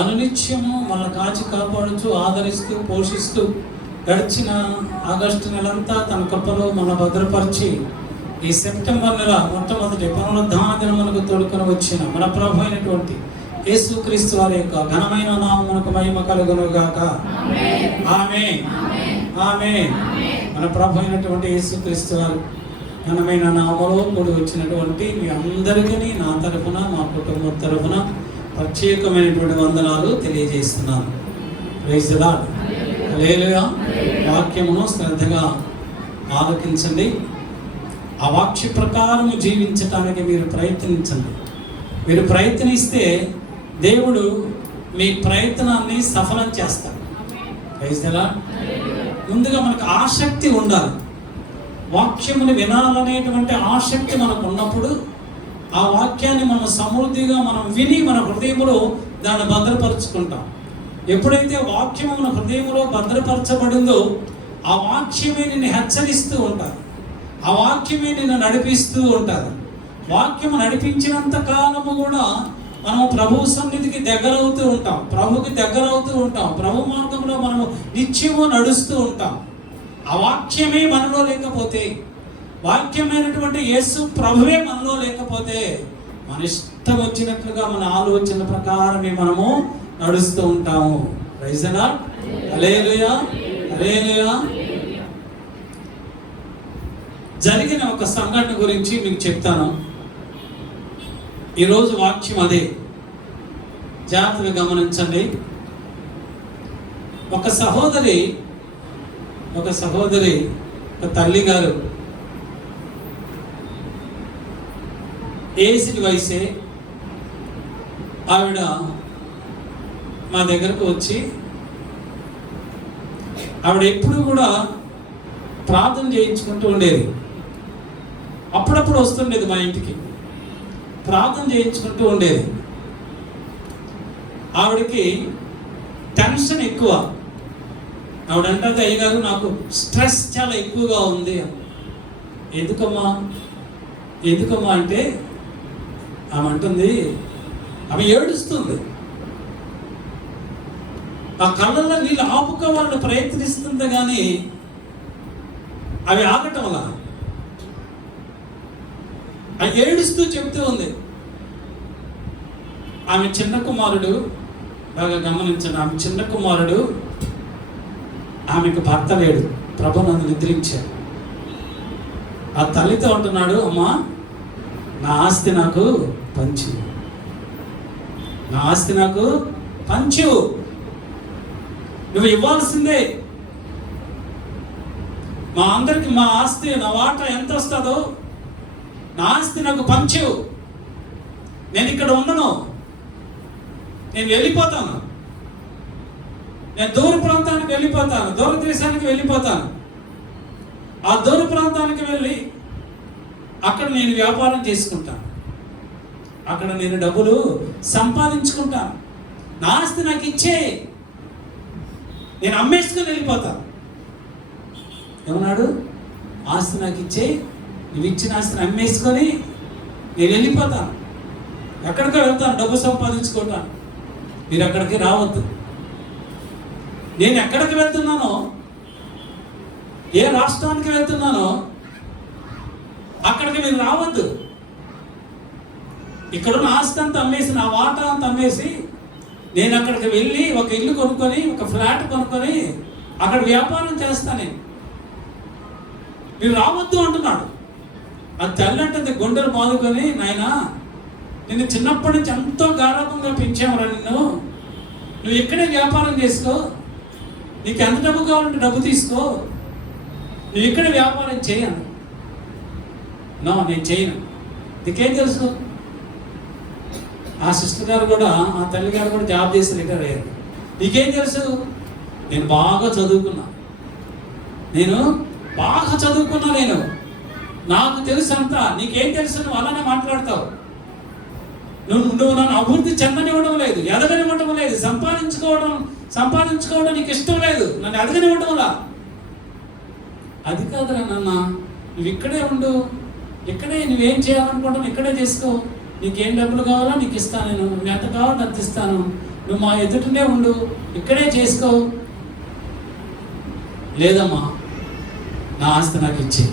అనునిత్యము మన కాచి కాపాడుచు ఆదరిస్తూ పోషిస్తూ గడిచిన ఆగస్టు నెలంతా తన కృపలో మన భద్రపరిచి ఈ సెప్టెంబర్ నెల మొట్టమొదటి పునరుద్ధాన దినములకు తోడుకొని వచ్చిన మన ప్రభు అయినటువంటి యేసుక్రీస్తు వారి యొక్క ఘనమైన నామమునకు మహిమ కలుగును గాక. ఆమేన్, ఆమేన్. మన ప్రభు అయినటువంటి యేసుక్రీస్తు వారి ఘనమైన నామములో కూడి వచ్చినటువంటి మీ అందరికీ నా తరఫున, మా కుటుంబం తరఫున ప్రత్యేకమైనటువంటి వందనాలు తెలియజేస్తున్నాను. Praise the Lord. హల్లెలూయా. వాక్యమును శ్రద్ధగా ఆలకించండి. ఆ వాక్య ప్రకారం జీవించటానికి మీరు ప్రయత్నించండి. మీరు ప్రయత్నిస్తే దేవుడు మీ ప్రయత్నాన్ని సఫలం చేస్తాడు. Praise the lord. ముందుగా మనకు ఆసక్తి ఉండాలి. వాక్యమును వినాలనేటువంటి ఆసక్తి మనకు ఉన్నప్పుడు ఆ వాక్యాన్ని మనం సమృద్ధిగా మనం విని మన హృదయంలో దాన్ని భద్రపరుచుకుంటాం. ఎప్పుడైతే వాక్యము మన హృదయంలో భద్రపరచబడిందో ఆ వాక్యమే నిన్ను హెచ్చరిస్తూ ఉంటారు, ఆ వాక్యమే నిన్ను నడిపిస్తూ ఉంటారు. వాక్యము నడిపించినంత కాలము కూడా మనం ప్రభు సన్నిధికి దగ్గరవుతూ ఉంటాం, ప్రభుకి దగ్గరవుతూ ఉంటాం, ప్రభు మార్గంలో మనము నిత్యము నడుస్తూ ఉంటాం. ఆ వాక్యమే మనలో లేకపోతే, వాక్యమైనటువంటి యేసు ప్రభువే మనలో లేకపోతే మన ఇష్టం వచ్చినట్లుగా మన ఆలోచన ప్రకారమే మనము నడుస్తూ ఉంటాము. Praise the Lord. Hallelujah, hallelujah. జరిగిన ఒక సంఘటన గురించి మీకు చెప్తాను. ఈరోజు వాక్యం అదే, జాగ్రత్తగా గమనించండి. ఒక సహోదరి ఒక తల్లి గారు ఏజ్డ్ వయసే ఆవిడ మా దగ్గరకు వచ్చి ఆవిడ ఎప్పుడు కూడా ప్రార్థన చేయించుకుంటూ ఉండేది. అప్పుడప్పుడు వస్తుండేది మా ఇంటికి, ప్రార్థన చేయించుకుంటూ ఉండేది. ఆవిడకి టెన్షన్ ఎక్కువ. ఆవిడ అంటుంది, అయ్యగారు నాకు స్ట్రెస్ చాలా ఎక్కువగా ఉంది. ఎందుకమ్మా అంటే ఆమె అంటుంది, ఆమె ఏడుస్తుంది. ఆ కళ్ళల్లో నీళ్ళు ఆపుకోవాలని ప్రయత్నిస్తుంది కానీ అవి ఆగటం వల్ల అది ఏడుస్తూ చెప్తూ ఉంది. ఆమె చిన్న కుమారుడు, బాగా గమనించండి, ఆమె చిన్న కుమారుడు, ఆమెకు భర్త లేడు, ప్రభు నన్ను నిద్రించాడు. ఆ తల్లితో అంటున్నాడు, అమ్మా నా ఆస్తి నాకు పంచు, నా ఆస్తి నాకు పంచు, నువ్వు ఇవ్వాల్సిందే. మా అందరికి మా ఆస్తి, నా వాటా ఎంత వస్తుందో నా ఆస్తి నాకు పంచు. నేను ఇక్కడ ఉండను, నేను వెళ్ళిపోతాను, నేను దూర ప్రాంతానికి వెళ్ళిపోతాను, దూర దేశానికి వెళ్ళిపోతాను. ఆ దూర ప్రాంతానికి వెళ్ళి అక్కడ నేను వ్యాపారం చేసుకుంటాను, అక్కడ నేను డబ్బులు సంపాదించుకుంటాను. నా ఆస్తి నాకు ఇచ్చే, నేను అమ్మేసుకొని వెళ్ళిపోతాను. ఏమన్నాడు? ఆస్తి నాకు ఇచ్చే, నువ్వు ఇచ్చిన ఆస్తిని అమ్మేసుకొని నేను వెళ్ళిపోతాను, ఎక్కడికో వెళ్తాను, డబ్బు సంపాదించుకుంటాను, మీరు అక్కడికి రావద్దు. నేను ఎక్కడికి వెళ్తున్నానో, ఏ రాష్ట్రానికి వెళ్తున్నానో అక్కడికి మీరు రావద్దు. ఇక్కడున్న ఆస్తి అంతా అమ్మేసి, నా వాటా అంతా అమ్మేసి నేను అక్కడికి వెళ్ళి ఒక ఇల్లు కొనుక్కొని, ఒక ఫ్లాట్ కొనుక్కొని అక్కడ వ్యాపారం చేస్తాను, మీరు రావద్దు అంటున్నాడు. ఆ తల్లి అంటుంది గుండెలు బాదుకొని, నాయనా నిన్ను చిన్నప్పటి నుంచి ఎంతో గారాభంగా పెంచావురా, నువ్వు ఇక్కడే వ్యాపారం చేసుకో, నీకు ఎంత డబ్బు కావాలంటే డబ్బు తీసుకో, నువ్వు ఇక్కడే వ్యాపారం చేయను. నో, నేను చేయను. నీకేం తెలుసు? ఆ సిస్టర్ గారు కూడా, ఆ తల్లి గారు కూడా జాబ్ చేసి రిటైర్ అయ్యారు. నీకేం తెలుసు? నేను బాగా చదువుకున్నా, నేను నాకు తెలుసు అంతా. నీకేం తెలుసు? నువ్వు అలానే మాట్లాడతావు. నువ్వు నన్ను అభివృద్ధి చెందనివ్వడం లేదు, ఎదగనివ్వడం లేదు, సంపాదించుకోవడం నీకు ఇష్టం లేదు, నన్ను ఎదగనివ్వడంలా. అది కాదురా నాన్న, నువ్వు ఇక్కడే ఉండు, ఇక్కడే నువ్వేం చేయాలనుకోవడం ఇక్కడే చేసుకో, నీకేం డబ్బులు కావాలో నీకు ఇస్తాను, నేను ఎంత కావాలో అంత ఇస్తాను, నువ్వు మా ఎదుటనే ఉండు, ఇక్కడే చేసుకో. లేదమ్మా, నా ఆస్తి నాకు ఇచ్చి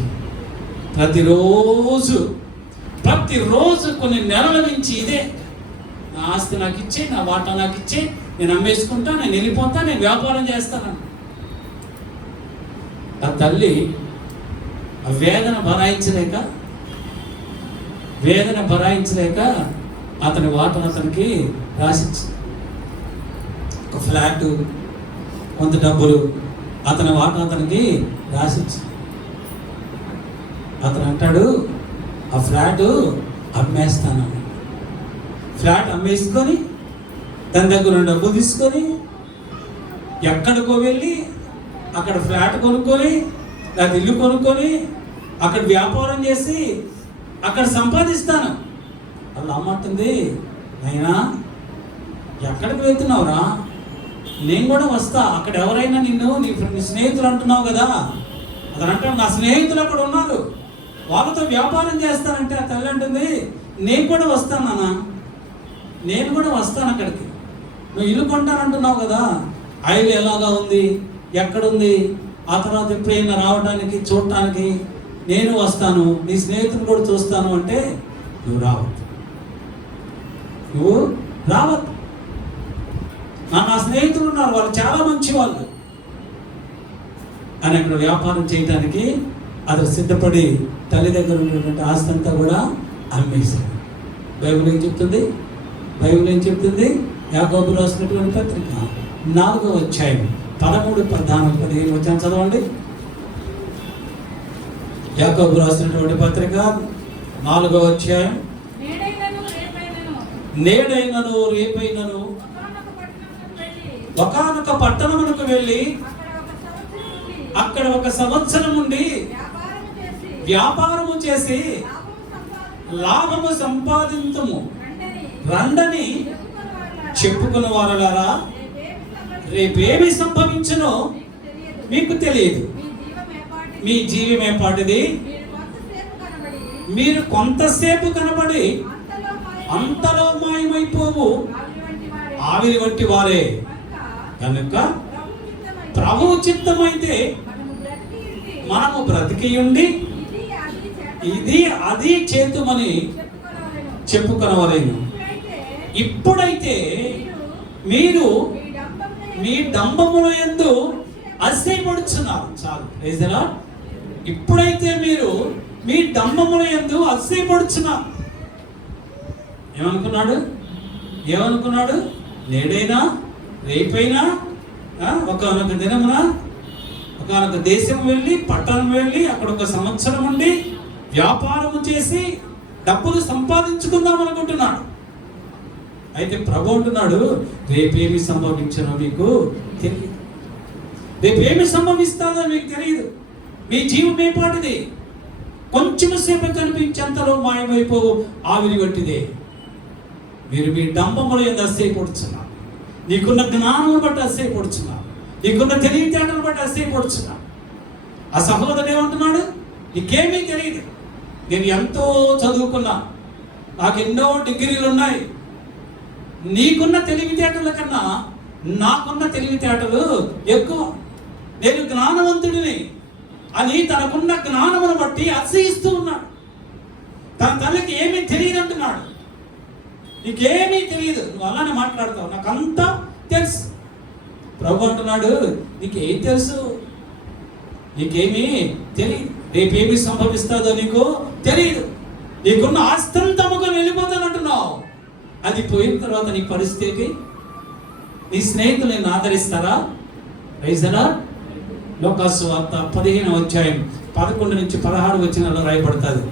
ప్రతిరోజు కొన్ని నెలల నుంచి ఇదే, నా ఆస్తి నాకు ఇచ్చే, నా వాటా నాకు ఇచ్చే, నేను అమ్మేసుకుంటా, నేను వెళ్ళిపోతా, నేను వ్యాపారం చేస్తాను. ఆ తల్లి ఆ వేదన భరాయించలేక అతని వాటను అతనికి రాసిచ్చి, ఒక ఫ్లాట్, కొంత డబ్బులు, అతని వాటను అతనికి రాసిచ్చి, అతను అంటాడు ఆ ఫ్లాట్ అమ్మేస్తాను. ఫ్లాట్ అమ్మేసుకొని దాని దగ్గర డబ్బులు తీసుకొని ఎక్కడికో వెళ్ళి అక్కడ ఫ్లాట్ కొనుక్కొని, లేదా ఇల్లు కొనుక్కొని అక్కడ వ్యాపారం చేసి అక్కడ సంపాదిస్తాను. వాళ్ళు అమ్మంటుంది, అయినా ఎక్కడికి వెళ్తున్నావురా, నేను కూడా వస్తా, అక్కడ ఎవరైనా నిన్ను నీ స్నేహితులు అంటున్నావు కదా, అతను అంటాడు నా స్నేహితులు అక్కడ ఉన్నారు, వాళ్ళతో వ్యాపారం చేస్తానంటే ఆ తల్లి అంటుంది, నేను కూడా వస్తాను నాన్న, నేను కూడా వస్తాను అక్కడికి. నువ్వు ఇల్లు కొంటానంటున్నావు కదా, ఆ ఇల్లు ఎలాగా ఉంది, ఎక్కడుంది, ఆ తర్వాత ఎప్పుడైనా రావడానికి చూడటానికి నేను వస్తాను, నీ స్నేహితులు కూడా చూస్తాను అంటే నువ్వు రావద్దు. నా స్నేహితులు ఉన్నారు, వాళ్ళు చాలా మంచి వాళ్ళు అని అక్కడ వ్యాపారం చేయడానికి అతను సిద్ధపడి తల్లి దగ్గర ఉన్నటువంటి ఆస్తి అంతా కూడా అమ్మేశాడు. బైబిల్ ఏం చెప్తుంది? యాకోబు రాసినటువంటి పత్రిక 4వ అధ్యాయం 13-15 వచ్చాను చదవండి. యాకోబు రాసినటువంటి పత్రిక 4వ అధ్యాయం. నేడైనను రేపైనను ఒకానొక పట్టణమునకు వెళ్ళి అక్కడ 1 సంవత్సరం ఉండి వ్యాపారము చేసి లాభము సంపాదించము రండని చెప్పుకున్న వారలారా, రేపేమి సంభవించునో మీకు తెలియదు. మీ జీవమేపాటిది, మీరు కొంతసేపు కనబడి అంతలో మాయమైపోవు ఆవిరి వంటి వారే. కనుక ప్రభువు చిత్తమైతే మనము బ్రతికి ఉండి ఇది అది చేతుమని చెప్పుకొనవలేను. ఇప్పుడైతే మీరు మీ డంబముల యందు అతిశయపడుచున్నారు. చాలు, ప్రైజ్ ది లార్డ్. ఇప్పుడైతే మీరు మీ డంబముల యందు అతిశయపడుచున్నారు. ఏమనుకున్నాడు? నేడైనా రేపైనా ఒకనొక దినమున ఒకనొక దేశం వెళ్ళి, పట్టణం వెళ్ళి అక్కడ 1 సంవత్సరం ఉండి వ్యాపారము చేసి డబ్బులు సంపాదించుకుందాం అనుకుంటున్నాడు. అయితే ప్రభు అంటున్నాడు, రేపేమి సంభవించనో మీకు తెలియదు. రేపేమి సంభవిస్తాదో మీకు తెలియదు. మీ జీవం ఏపాటిది, కొంచెం సేపు కనిపించేంతలో మాయమైపోవు ఆవిరి వంటిదే. మీరు మీ డంబముల యందు అతిశయపడుచున్నారు. నీకున్న జ్ఞానం బట్టి అతిశయపడుచున్నారు. నీకున్న తెలివితేటలు బట్టి అతిశయపడుచున్నారు. ఆ సహోదరుడు ఏమంటున్నాడు? నీకేమీ తెలియదు, నేను ఎంతో చదువుకున్నా, నాకు ఎన్నో డిగ్రీలు ఉన్నాయి, నీకున్న తెలివితేటల కన్నా నాకున్న తెలివితేటలు ఎక్కువ, నేను జ్ఞానవంతుడిని అని తనకున్న జ్ఞానమును బట్టి అతిశయిస్తూ ఉన్నాడు. తన తల్లికి ఏమీ తెలియదు అంటున్నాడు. నీకేమీ తెలియదు, నువ్వు అలానే మాట్లాడతావు, నాకంతా తెలుసు. ప్రభు అంటున్నాడు, నీకేం తెలుసు, నీకేమీ తెలియదు, రేపేమి సంభవిస్తుందో నీకు తెలియదు. నీకున్న ఆస్తంతముగా వెళ్ళిపోతాను అంటున్నావు. అది పోయిన తర్వాత నీ పరిస్థితి, నీ స్నేహితులు నిన్ను ఆదరిస్తారా? Praise the lord. లోకాసు వార్త 15వ అధ్యాయం 11-16 వచనాల్లో రాయబడుతుంది.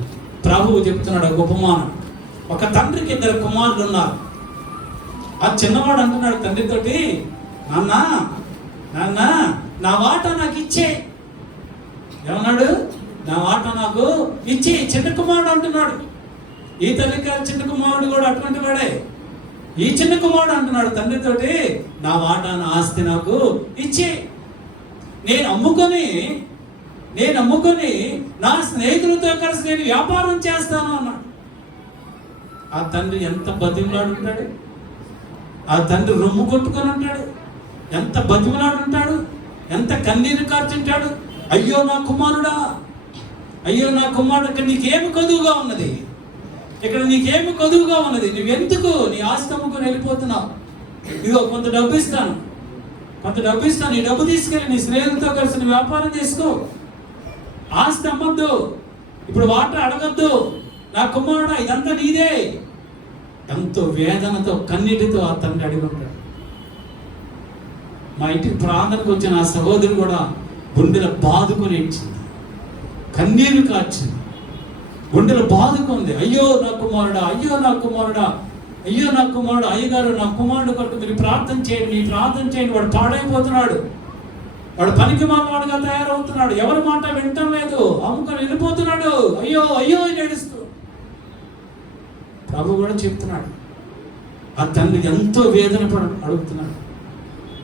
ప్రభువు చెప్తున్నాడు ఒక ఉపమానం. ఒక తండ్రికి 2 కుమారులు ఉన్నారు. ఆ చిన్నవాడు అంటున్నాడు తండ్రితోటి, నాన్న నా వాటా నాకు ఇచ్చే. ఏమన్నాడు? నా వాటా నాకు ఇచ్చే. చిన్న కుమారుడు అంటున్నాడు. ఈ తల్లికి చిన్న కుమారుడు కూడా అటువంటి వాడే. ఈ చిన్న కుమారుడు అంటున్నాడు తండ్రితోటి, నా వాటా నా ఆస్తి నాకు ఇచ్చే, నేను అమ్ముకొని నా స్నేహితులతో కలిసి నేను వ్యాపారం చేస్తాను అన్నాడు. ఆ తండ్రి ఎంత బతిమలాడుంటాడు. ఆ తండ్రి రొమ్ము కొట్టుకొని ఉంటాడు, ఎంత బతిమలాడు ఉంటాడు, ఎంత కన్నీరు కార్చుంటాడు. అయ్యో నా కుమారుడా, అయ్యో నా కుమారుడు, ఇక్కడ నీకేమి కొదువుగా ఉన్నది, ఇక్కడ నీకేమి కొదువుగా ఉన్నది, నువ్వెందుకు నీ ఆస్తి అమ్ముకొని వెళ్ళిపోతున్నావు? ఇదిగో కొంత డబ్బు ఇస్తాను, కొంత డబ్బు ఇస్తాను, ఈ డబ్బు తీసుకెళ్ళి నీ స్నేహితులతో కలిసి నువ్వు వ్యాపారం చేసుకో, ఆస్తి అమ్మద్దు, ఇప్పుడు వాటర్ అడగద్దు, నా కుమారుడా ఇదంతా నీదే. ఎంతో వేదనతో కన్నీటితో ఆ తండ్రి అడిగి ఉంటాడు. మా ఇంటికి ప్రాంతానికి వచ్చిన ఆ సహోదరు కూడా గుండెలు బాదుకొని ఇచ్చింది, కన్నీరు కార్చింది, గుండెలు బాదుకుంది. అయ్యో నా కుమారుడా, అయ్యో నా కుమారుడా, అయ్యో నా కుమారుడు, అయ్యగారు నా కుమారుడు కొరకు మీరు ప్రార్థన చేయండి, మీ ప్రార్థన చేయండి, వాడు పాడైపోతున్నాడు, వాడు పనికి మాలవాడుగా తయారవుతున్నాడు, ఎవరి మాట వింటం లేదు, అమ్ముకొని వెళ్ళిపోతున్నాడు, అయ్యో అయ్యో అని ఏడుస్తూ ప్రభు కూడా చెప్తున్నాడు. ఆ తండ్రి ఎంతో వేదన అడుగుతున్నాడు,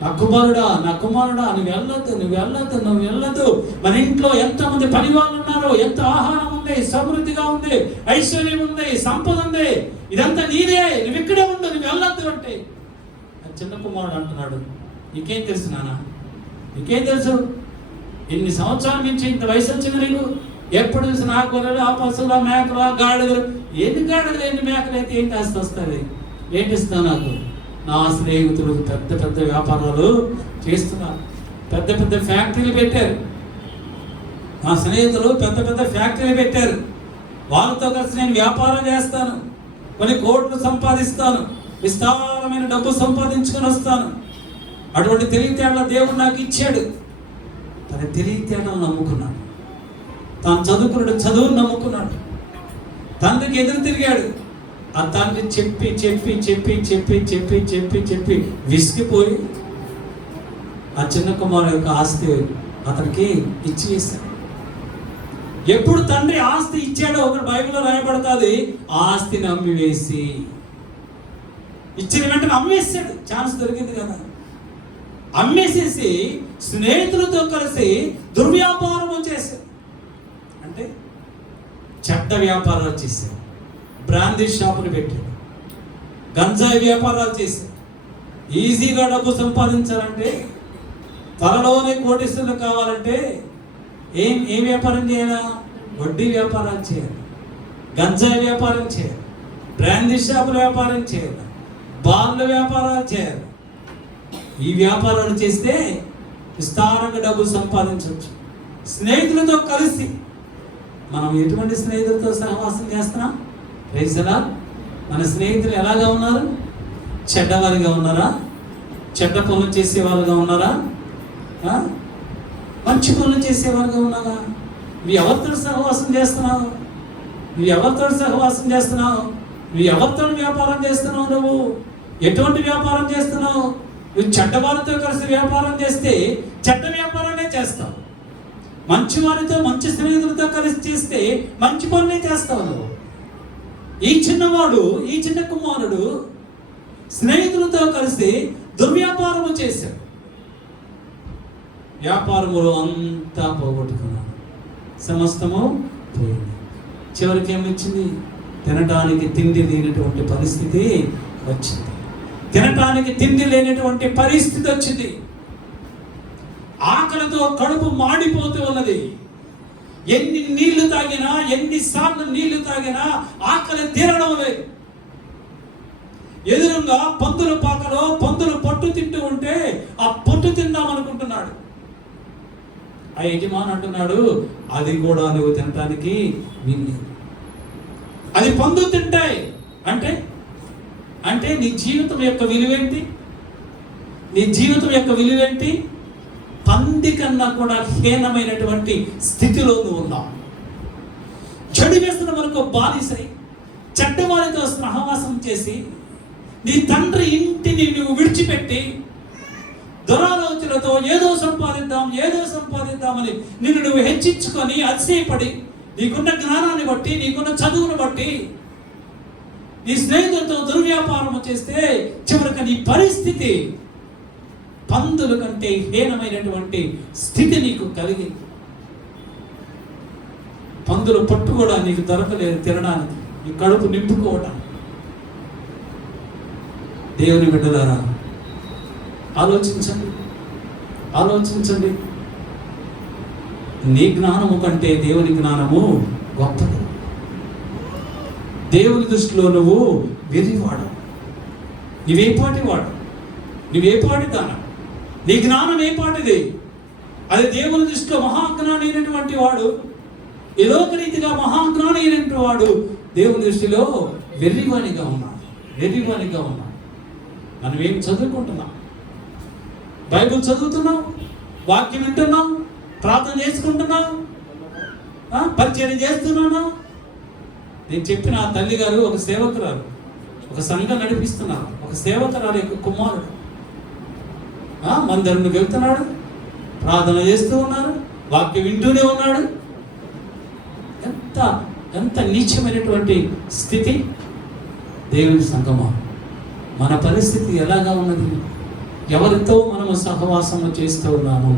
నా కుమారుడా, నా కుమారుడా, నువ్వు వెళ్ళొద్దు, నువ్వు వెళ్ళొద్దు, నువ్వు వెళ్ళొద్దు. మన ఇంట్లో ఎంతమంది పని వాళ్ళు ఉన్నారు, ఎంత ఆహారం ఉంది, సమృద్ధిగా ఉంది, ఐశ్వర్యం ఉంది, సంపద ఉంది, ఇదంతా నీదే, నువ్వు ఇక్కడే ఉండు, నువ్వు వెళ్ళొద్దు అంటే ఆ చిన్న కుమారుడు అంటున్నాడు, నీకేం తెలుసు నాన్న, నీకేం తెలుసు, ఇన్ని సంవత్సరాల నుంచి ఇంత వయసు వచ్చింది నీకు, ఎప్పుడు చూసిన ఆ గొర్రెలు, ఆ పశువులు, ఆ మేకలు, ఆ గాడిదలు, ఎన్ని గాడిదలు ఎన్ని మేకలు అయితే ఏంటి ఆస్తి వస్తుంది, ఏంటి ఇస్తావు నాకు? నా స్నేహితులు పెద్ద పెద్ద వ్యాపారాలు చేస్తున్నారు, పెద్ద పెద్ద ఫ్యాక్టరీలు పెట్టారు, నా స్నేహితులు పెద్ద పెద్ద ఫ్యాక్టరీలు పెట్టారు, వాళ్ళతో కలిసి నేను వ్యాపారం చేస్తాను, కొన్ని కోట్లు సంపాదిస్తాను, విస్తారమైన డబ్బు సంపాదించుకొని వస్తాను. అటువంటి తెలివితేటల దేవుడు నాకు ఇచ్చాడు. తన తెలివితేటలు నమ్ముకున్నాడు, తాను చదువుకున్నాడు, చదువును నమ్ముకున్నాడు, తండ్రికి ఎదురు తిరిగాడు. ఆ తండ్రి చెప్పి చెప్పి చెప్పి చెప్పి చెప్పి చెప్పి చెప్పి విసిగిపోయి ఆ చిన్న కుమారుడు యొక్క ఆస్తి అతనికి ఇచ్చి వేశాడు. ఎప్పుడు తండ్రి ఆస్తి ఇచ్చాడో ఒక బైబిల్లో రాయబడుతుంది, ఆస్తిని అమ్మివేసి, ఇచ్చిన వెంటనే అమ్మేసాడు, ఛాన్స్ దొరికింది కదా, అమ్మేసేసి స్నేహితులతో కలిసి దుర్వ్యాపారం చేశాడు. అంటే చెడ్డ వ్యాపారాలు చేశాడు, బ్రాందీ షాపులు పెట్టాడు, గంజాయి వ్యాపారాలు చేశాడు. ఈజీగా డబ్బు సంపాదించాలంటే, త్వరలోనే కోటీశ్వరులు కావాలంటే ఏం వ్యాపారం చేయాలా? వడ్డీ వ్యాపారాలు చేయాలి, గంజాయి వ్యాపారం చేయాలి, బ్రాందీ షాపుల వ్యాపారం చేయాలి, బార్ల వ్యాపారాలు చేయాలి. ఈ వ్యాపారాలు చేస్తే విస్తారంగా డబ్బు సంపాదించవచ్చు. స్నేహితులతో కలిసి మనం ఎటువంటి స్నేహితులతో సహవాసం చేస్తున్నాం? రైసలా మన స్నేహితులు ఎలాగా ఉన్నారు? చెడ్డవారిగా ఉన్నారా? చెడ్డ పనులు చేసేవారుగా ఉన్నారా? మంచి పనులు చేసేవారుగా ఉన్నారా? నువ్వు ఎవరితో సహవాసం చేస్తున్నావు? నువ్వు ఎవరితో సహవాసం చేస్తున్నావు? నువ్వు ఎవరితో వ్యాపారం చేస్తున్నావు? నువ్వు ఎటువంటి వ్యాపారం చేస్తున్నావు? నువ్వు చెడ్డవారితో కలిసి వ్యాపారం చేస్తే చెడ్డ వ్యాపారాన్ని చేస్తావు, మంచి వారితో మంచి స్నేహితులతో కలిసి చేస్తే మంచి పనులే చేస్తావు నువ్వు. ఈ చిన్నవాడు, ఈ చిన్న కుమారుడు స్నేహితులతో కలిసి దుర్వ్యాపారము చేశాడు, వ్యాపారములో అంతా పోగొట్టుకున్నాడు, సమస్తము పోయింది. చివరికి ఏమొచ్చింది? తినడానికి తిండి లేనటువంటి పరిస్థితి వచ్చింది, తినటానికి తిండి లేనటువంటి పరిస్థితి వచ్చింది. ఆకలితో కడుపు మాడిపోతూ ఉన్నది. ఎన్ని నీళ్లు తాగినా, ఎన్నిసార్లు నీళ్లు తాగినా ఆకలి తీరడం లేదు. ఎదురుగా పందుల పాకలో పందులు పట్టు తింటూ ఉంటే ఆ పొట్టు తిందామనుకుంటున్నాడు. ఆ యజమాని అంటున్నాడు, అది కూడా నువ్వు తినటానికి వీల్లేదు, అది పందు తింటాయి అంటే అంటే నీ జీవితం యొక్క విలువేంటి? నీ జీవితం యొక్క విలువేంటి? పంది కన్నా కూడా హీనమైనటువంటి స్థితిలో నువ్వు ఉన్నావు. చెడు వేస్తున్న మనకు బానిసై చెడ్డవారితో సహవాసం చేసి నీ తండ్రి ఇంటిని నువ్వు విడిచిపెట్టి దురాలోచనతో ఏదో సంపాదిద్దామని నిన్ను నువ్వు హెచ్చించుకొని అతిశయపడి, నీకున్న జ్ఞానాన్ని బట్టి, నీకున్న చదువును బట్టి నీ స్నేహితులతో దుర్వ్యాపారం చేస్తే చివరికి నీ పరిస్థితి పందుల కంటే హీనమైనటువంటి స్థితి నీకు కలిగింది. పందులు పట్టు కూడా నీకు దొరకలేదు తినడానికి, నీ కడుపు నింపుకోవడానికి. దేవుని బిడ్డలారా, ఆలోచించండి, ఆలోచించండి. నీ జ్ఞానము కంటే దేవుని జ్ఞానము గొప్పది. దేవుని దృష్టిలో నువ్వు వెర్రివాడు, నువ్వేపాటి వాడు, నువ్వేపాటి దాన, నీ జ్ఞానం ఏపాటిది. అది దేవుని దృష్టిలో మహాజ్ఞాని అయినటువంటి వాడు, ఏలోకరీతిగా మహాజ్ఞాని అయినటువంటి వాడు దేవుని దృష్టిలో వెర్రివానిగా ఉన్నాడు, వెర్రివానిగా ఉన్నాడు. మనం ఏం చదువుకుంటున్నాం? బైబిల్ చదువుతున్నాం, వాక్యం వింటున్నాం, ప్రార్థన చేసుకుంటున్నాం, పరిచయం చేస్తున్నాను. నేను చెప్పిన ఆ తల్లి గారు ఒక సేవకురాలు, ఒక సంఘం నడిపిస్తున్నారు, ఒక సేవకురాలు యొక్క కుమారుడు మందిరంలోకి వెళ్తున్నాడు, ప్రార్థన చేస్తూ ఉన్నారు, వాక్యం వింటూనే ఉన్నాడు. ఎంత ఎంత నీచమైనటువంటి స్థితి. దేవుని సంఘమా, మన పరిస్థితి ఎలాగా ఉన్నది? ఎవరితో మనము సహవాసము చేస్తూ ఉన్నాము?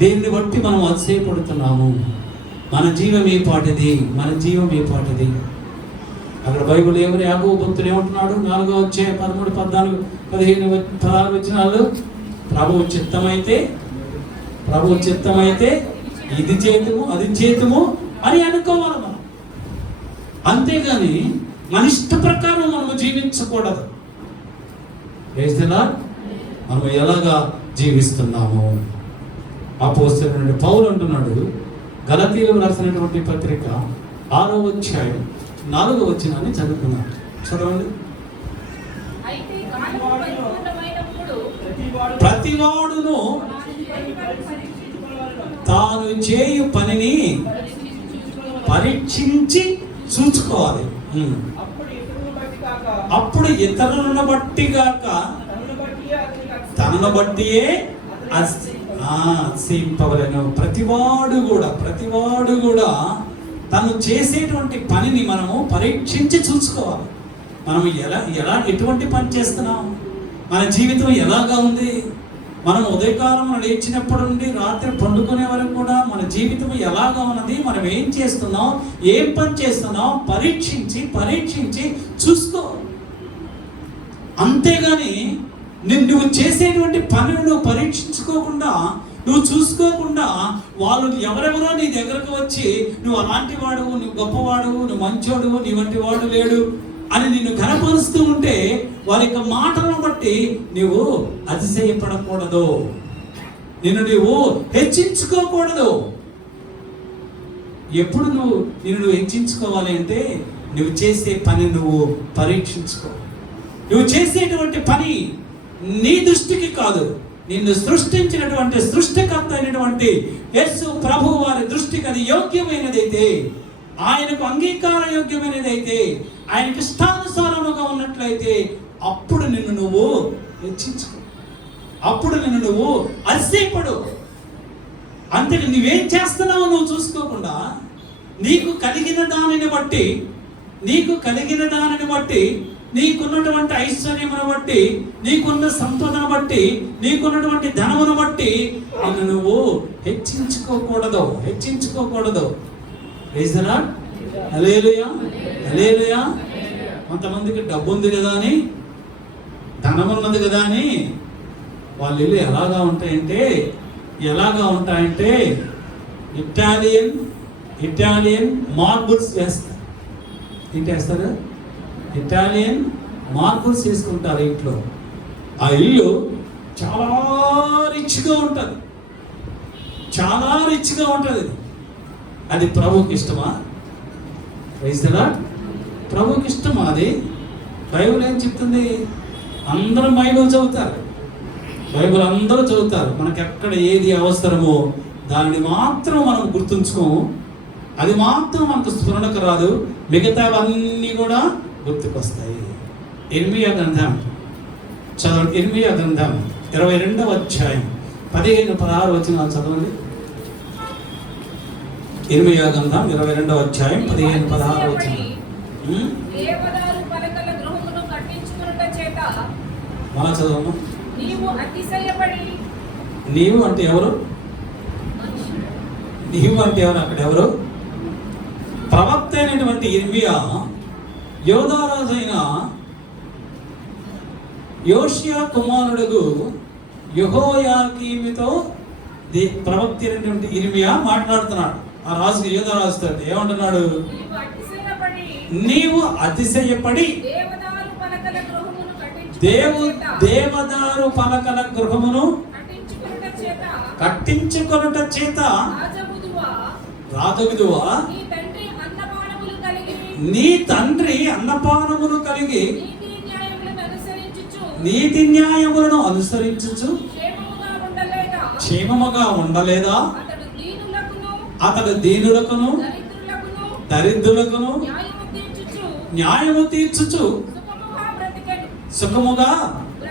దేన్ని బట్టి మనం అతిశయపడుతున్నాము? మన జీవం ఏ పాటిది, మన జీవం ఏ పాటిది? అక్కడ బైబిల్ ఎవరు యాకోబు భక్తుడు ఏమంటున్నాడు? 4వ అధ్యాయం 13, 14, 15, 16 వచనాలు. ప్రభువు చిత్తమైతే ఇది చేతుము అది చేతుము అని అనుకోవాలి మనం. అంతేగాని మన ఇష్ట ప్రకారం మనము జీవించకూడదు. మనం ఎలాగా జీవిస్తున్నాము? అపోస్తలుడైన పౌలు అంటున్నాడు, గలతీయులకు రాసినటువంటి పత్రిక 6వ అధ్యాయం 4వ వచనాన్ని చదువుకున్నాను. చదవండి. ప్రతివాడును తాను చేయు పనిని పరీక్షించి చూసుకోవాలి. అప్పుడు ఇతరులను బట్టి గాక తనను బట్టియే అతిశయింపవలెను. ప్రతివాడు కూడా తను చేసేటువంటి పనిని మనము పరీక్షించి చూసుకోవాలి. మనం ఎలా ఎటువంటి పని చేస్తున్నాం? మన జీవితం ఎలాగా ఉంది? మనం ఉదయకాలం లేచినప్పటి నుండి రాత్రి పండుకునే వరకు కూడా మన జీవితం ఎలాగా ఉన్నది? మనం ఏం చేస్తున్నాం, ఏం పని చేస్తున్నాం పరీక్షించి చూసుకో. అంతేగాని నువ్వు చేసేటువంటి పనులు నువ్వు పరీక్షించుకోకుండా, నువ్వు చూసుకోకుండా, వాళ్ళు ఎవరెవరో నీ దగ్గరకు వచ్చి నువ్వు అలాంటి వాడువు, నువ్వు గొప్పవాడువు, నువ్వు మంచోడువు, నీ వంటి వాడు లేడు అని నిన్ను కనపరుస్తూ ఉంటే వారి యొక్క మాటలను బట్టి నువ్వు అతిశయపడకూడదు, నువ్వు హెచ్చించుకోకూడదు. ఎప్పుడు నిన్ను హెచ్చించుకోవాలి అంటే నువ్వు చేసే పని నువ్వు పరీక్షించుకో. నువ్వు చేసేటువంటి పని నీ దృష్టికి కాదు, నిన్ను సృష్టించినటువంటి సృష్టికర్త అయినటువంటి యేసు ప్రభువు వారి దృష్టికి అది యోగ్యమైనదైతే, ఆయనకు అంగీకార యోగ్యమైనదైతే, ఆయనకి ఇష్టానుసారముగా ఉన్నట్లయితే అప్పుడు నిన్ను నువ్వు హెచ్చించుకో, అప్పుడు నిన్ను నువ్వు అతిశయపడు. అంతే. నువ్వేం చేస్తున్నావో నువ్వు చూసుకోకుండా నీకు కలిగిన దానిని బట్టి నీకున్నటువంటి ఐశ్వర్యమును బట్టి, నీకున్న సంపదను బట్టి, నీకున్నటువంటి ధనమును బట్టి నిన్ను నువ్వు హెచ్చించుకోకూడదు. Praise the Lord. Hallelujah, hallelujah. కొంతమందికి డబ్బు ఉంది కదా అని, ధనం ఉన్నది కదా అని వాళ్ళ ఇల్లు ఎలాగా ఉంటాయంటే ఇటాలియన్ మార్బుల్స్ వేస్తారు. ఏంటి వేస్తారు? ఇటాలియన్ మార్బుల్స్ వేసుకుంటారు ఇంట్లో. ఆ ఇల్లు చాలా రిచ్గా ఉంటుంది. అది ప్రభువుకి ఇష్టమా? Praise the lord. ప్రభువుకి ఇష్టమా అది? బైబిల్ ఏం చెప్తుంది? అందరూ బైబిల్ చదువుతారు, అందరూ చదువుతారు. మనకి ఎక్కడ ఏది అవసరమో దానిని మాత్రం మనం గుర్తుంచుకోము, అది మాత్రం మనకు స్ఫురణకు రాదు, మిగతావన్నీ కూడా గుర్తుకొస్తాయి. ఇర్మియా గ్రంథం చదవండి. ఇర్మియా గ్రంథం 22వ అధ్యాయం 15-16 వచనాలు చదవండి. ఇర్మియా గ్రంథం 22వ అధ్యాయం 15-16 వచనాలు. మన చదవము. నీవు అంటే ఎవరు? అక్కడ ఎవరు? ప్రవక్త అయినటువంటి ఇర్మియా యోధారాజైన యోషియా కుమారుడు యెహోయాకీముతో ప్రవక్త అయినటువంటి ఇర్మియా మాట్లాడుతున్నాడు. ఆ రాజు యోధ రాజుతో ఏమంటున్నాడు? నీవు అతిశయపడి దేవదారు పలకల గృహమును కట్టించుకొనుట చేత రాజగుదువా, నీ తండ్రి అన్నపానములు కలిగి నీతి న్యాయములను అనుసరించుచు క్షేమముగా ఉండలేదా? అతడు దీనులకును దరిద్రులకును న్యాయము తీర్చుచు సుఖముగా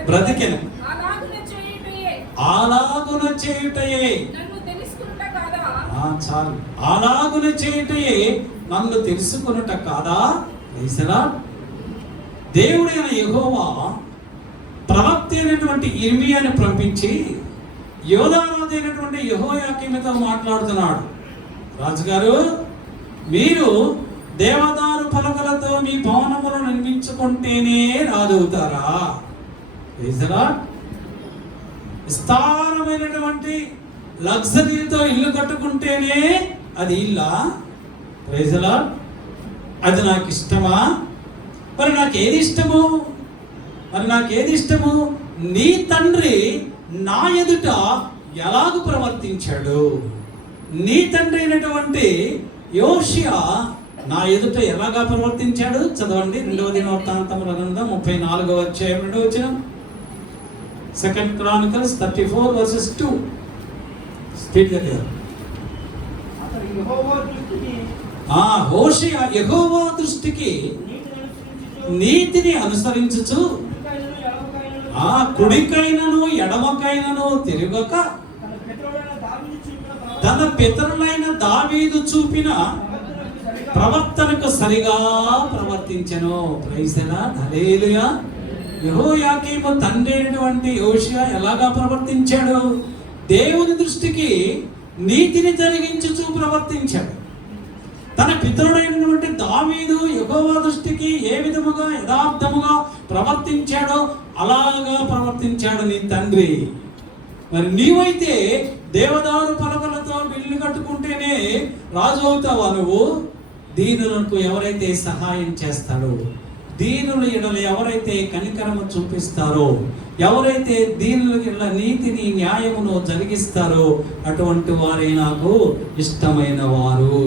బ్రతికెను. అలాగున చేయుటయే చాలు, అలాగున చేయుటయే నన్ను తెలుసుకొనుట కాదా? దేవుడైన యెహోవా ప్రవక్త అయినటువంటి ఇర్మియాను పంపించి యోధారాజు అయినటువంటి యెహోయాకీముతో మాట్లాడుతున్నాడు. రాజుగారు, మీరు దేవదారు పలకలతో మీ భవనములు నిర్మించుకుంటేనే రాజవుతారా? విస్తారమైనటువంటి లగ్జరీతో ఇల్లు కట్టుకుంటేనే అది ఇల్లా? ప్రైజలా, అది నాకు ఇష్టమా? మరి నాకేది ఇష్టము? నీ తండ్రి నా ఎదుట ఎలాగ ప్రవర్తించాడు? నీ తండ్రి అయినటువంటి యోషియా నా ఎదుట ఎలాగా ప్రవర్తించాడు? చదవండి. 2వ దినవృత్తాంతముల గ్రంథం 34వ అధ్యాయం 2వ వచనం. 2 Chronicles 34:2. స్పీడ్ గా. హోషియా యెహోవా దృష్టికి నీతిని అనుసరించుచు కుడికైనను ఎడమకైనను తిరగక తన పితరులైన దావీదు చూపిన ప్రవర్తనకు సరిగా ప్రవర్తించెను. ప్రైజ్ ది లార్డ్, హల్లెలూయా. యెహోయాకీము తండ్రి అయినటువంటి యోషియా ఎలాగా ప్రవర్తించాడు? దేవుని దృష్టికి నీతిని జరిగించుచు ప్రవర్తించాడు. తన పితరుడైనటువంటి దావీదు యెహోవా దృష్టికి ఏ విధముగా యథార్థముగా ప్రవర్తించాడో అలాగా ప్రవర్తించాడు నీ తండ్రి. మరి నీవైతే దేవదారు పలకలతో ఇల్లు కట్టుకుంటేనే రాజు అవుతావా? నువ్వు దీనులకు ఎవరైతే సహాయం చేస్తాడో, దీనుల ఎడల ఎవరైతే కనికరము చూపిస్తారో, ఎవరైతే దీనుల ఎడల నీతిని న్యాయమును జరిగిస్తారో అటువంటి వారే నాకు ఇష్టమైన వారు.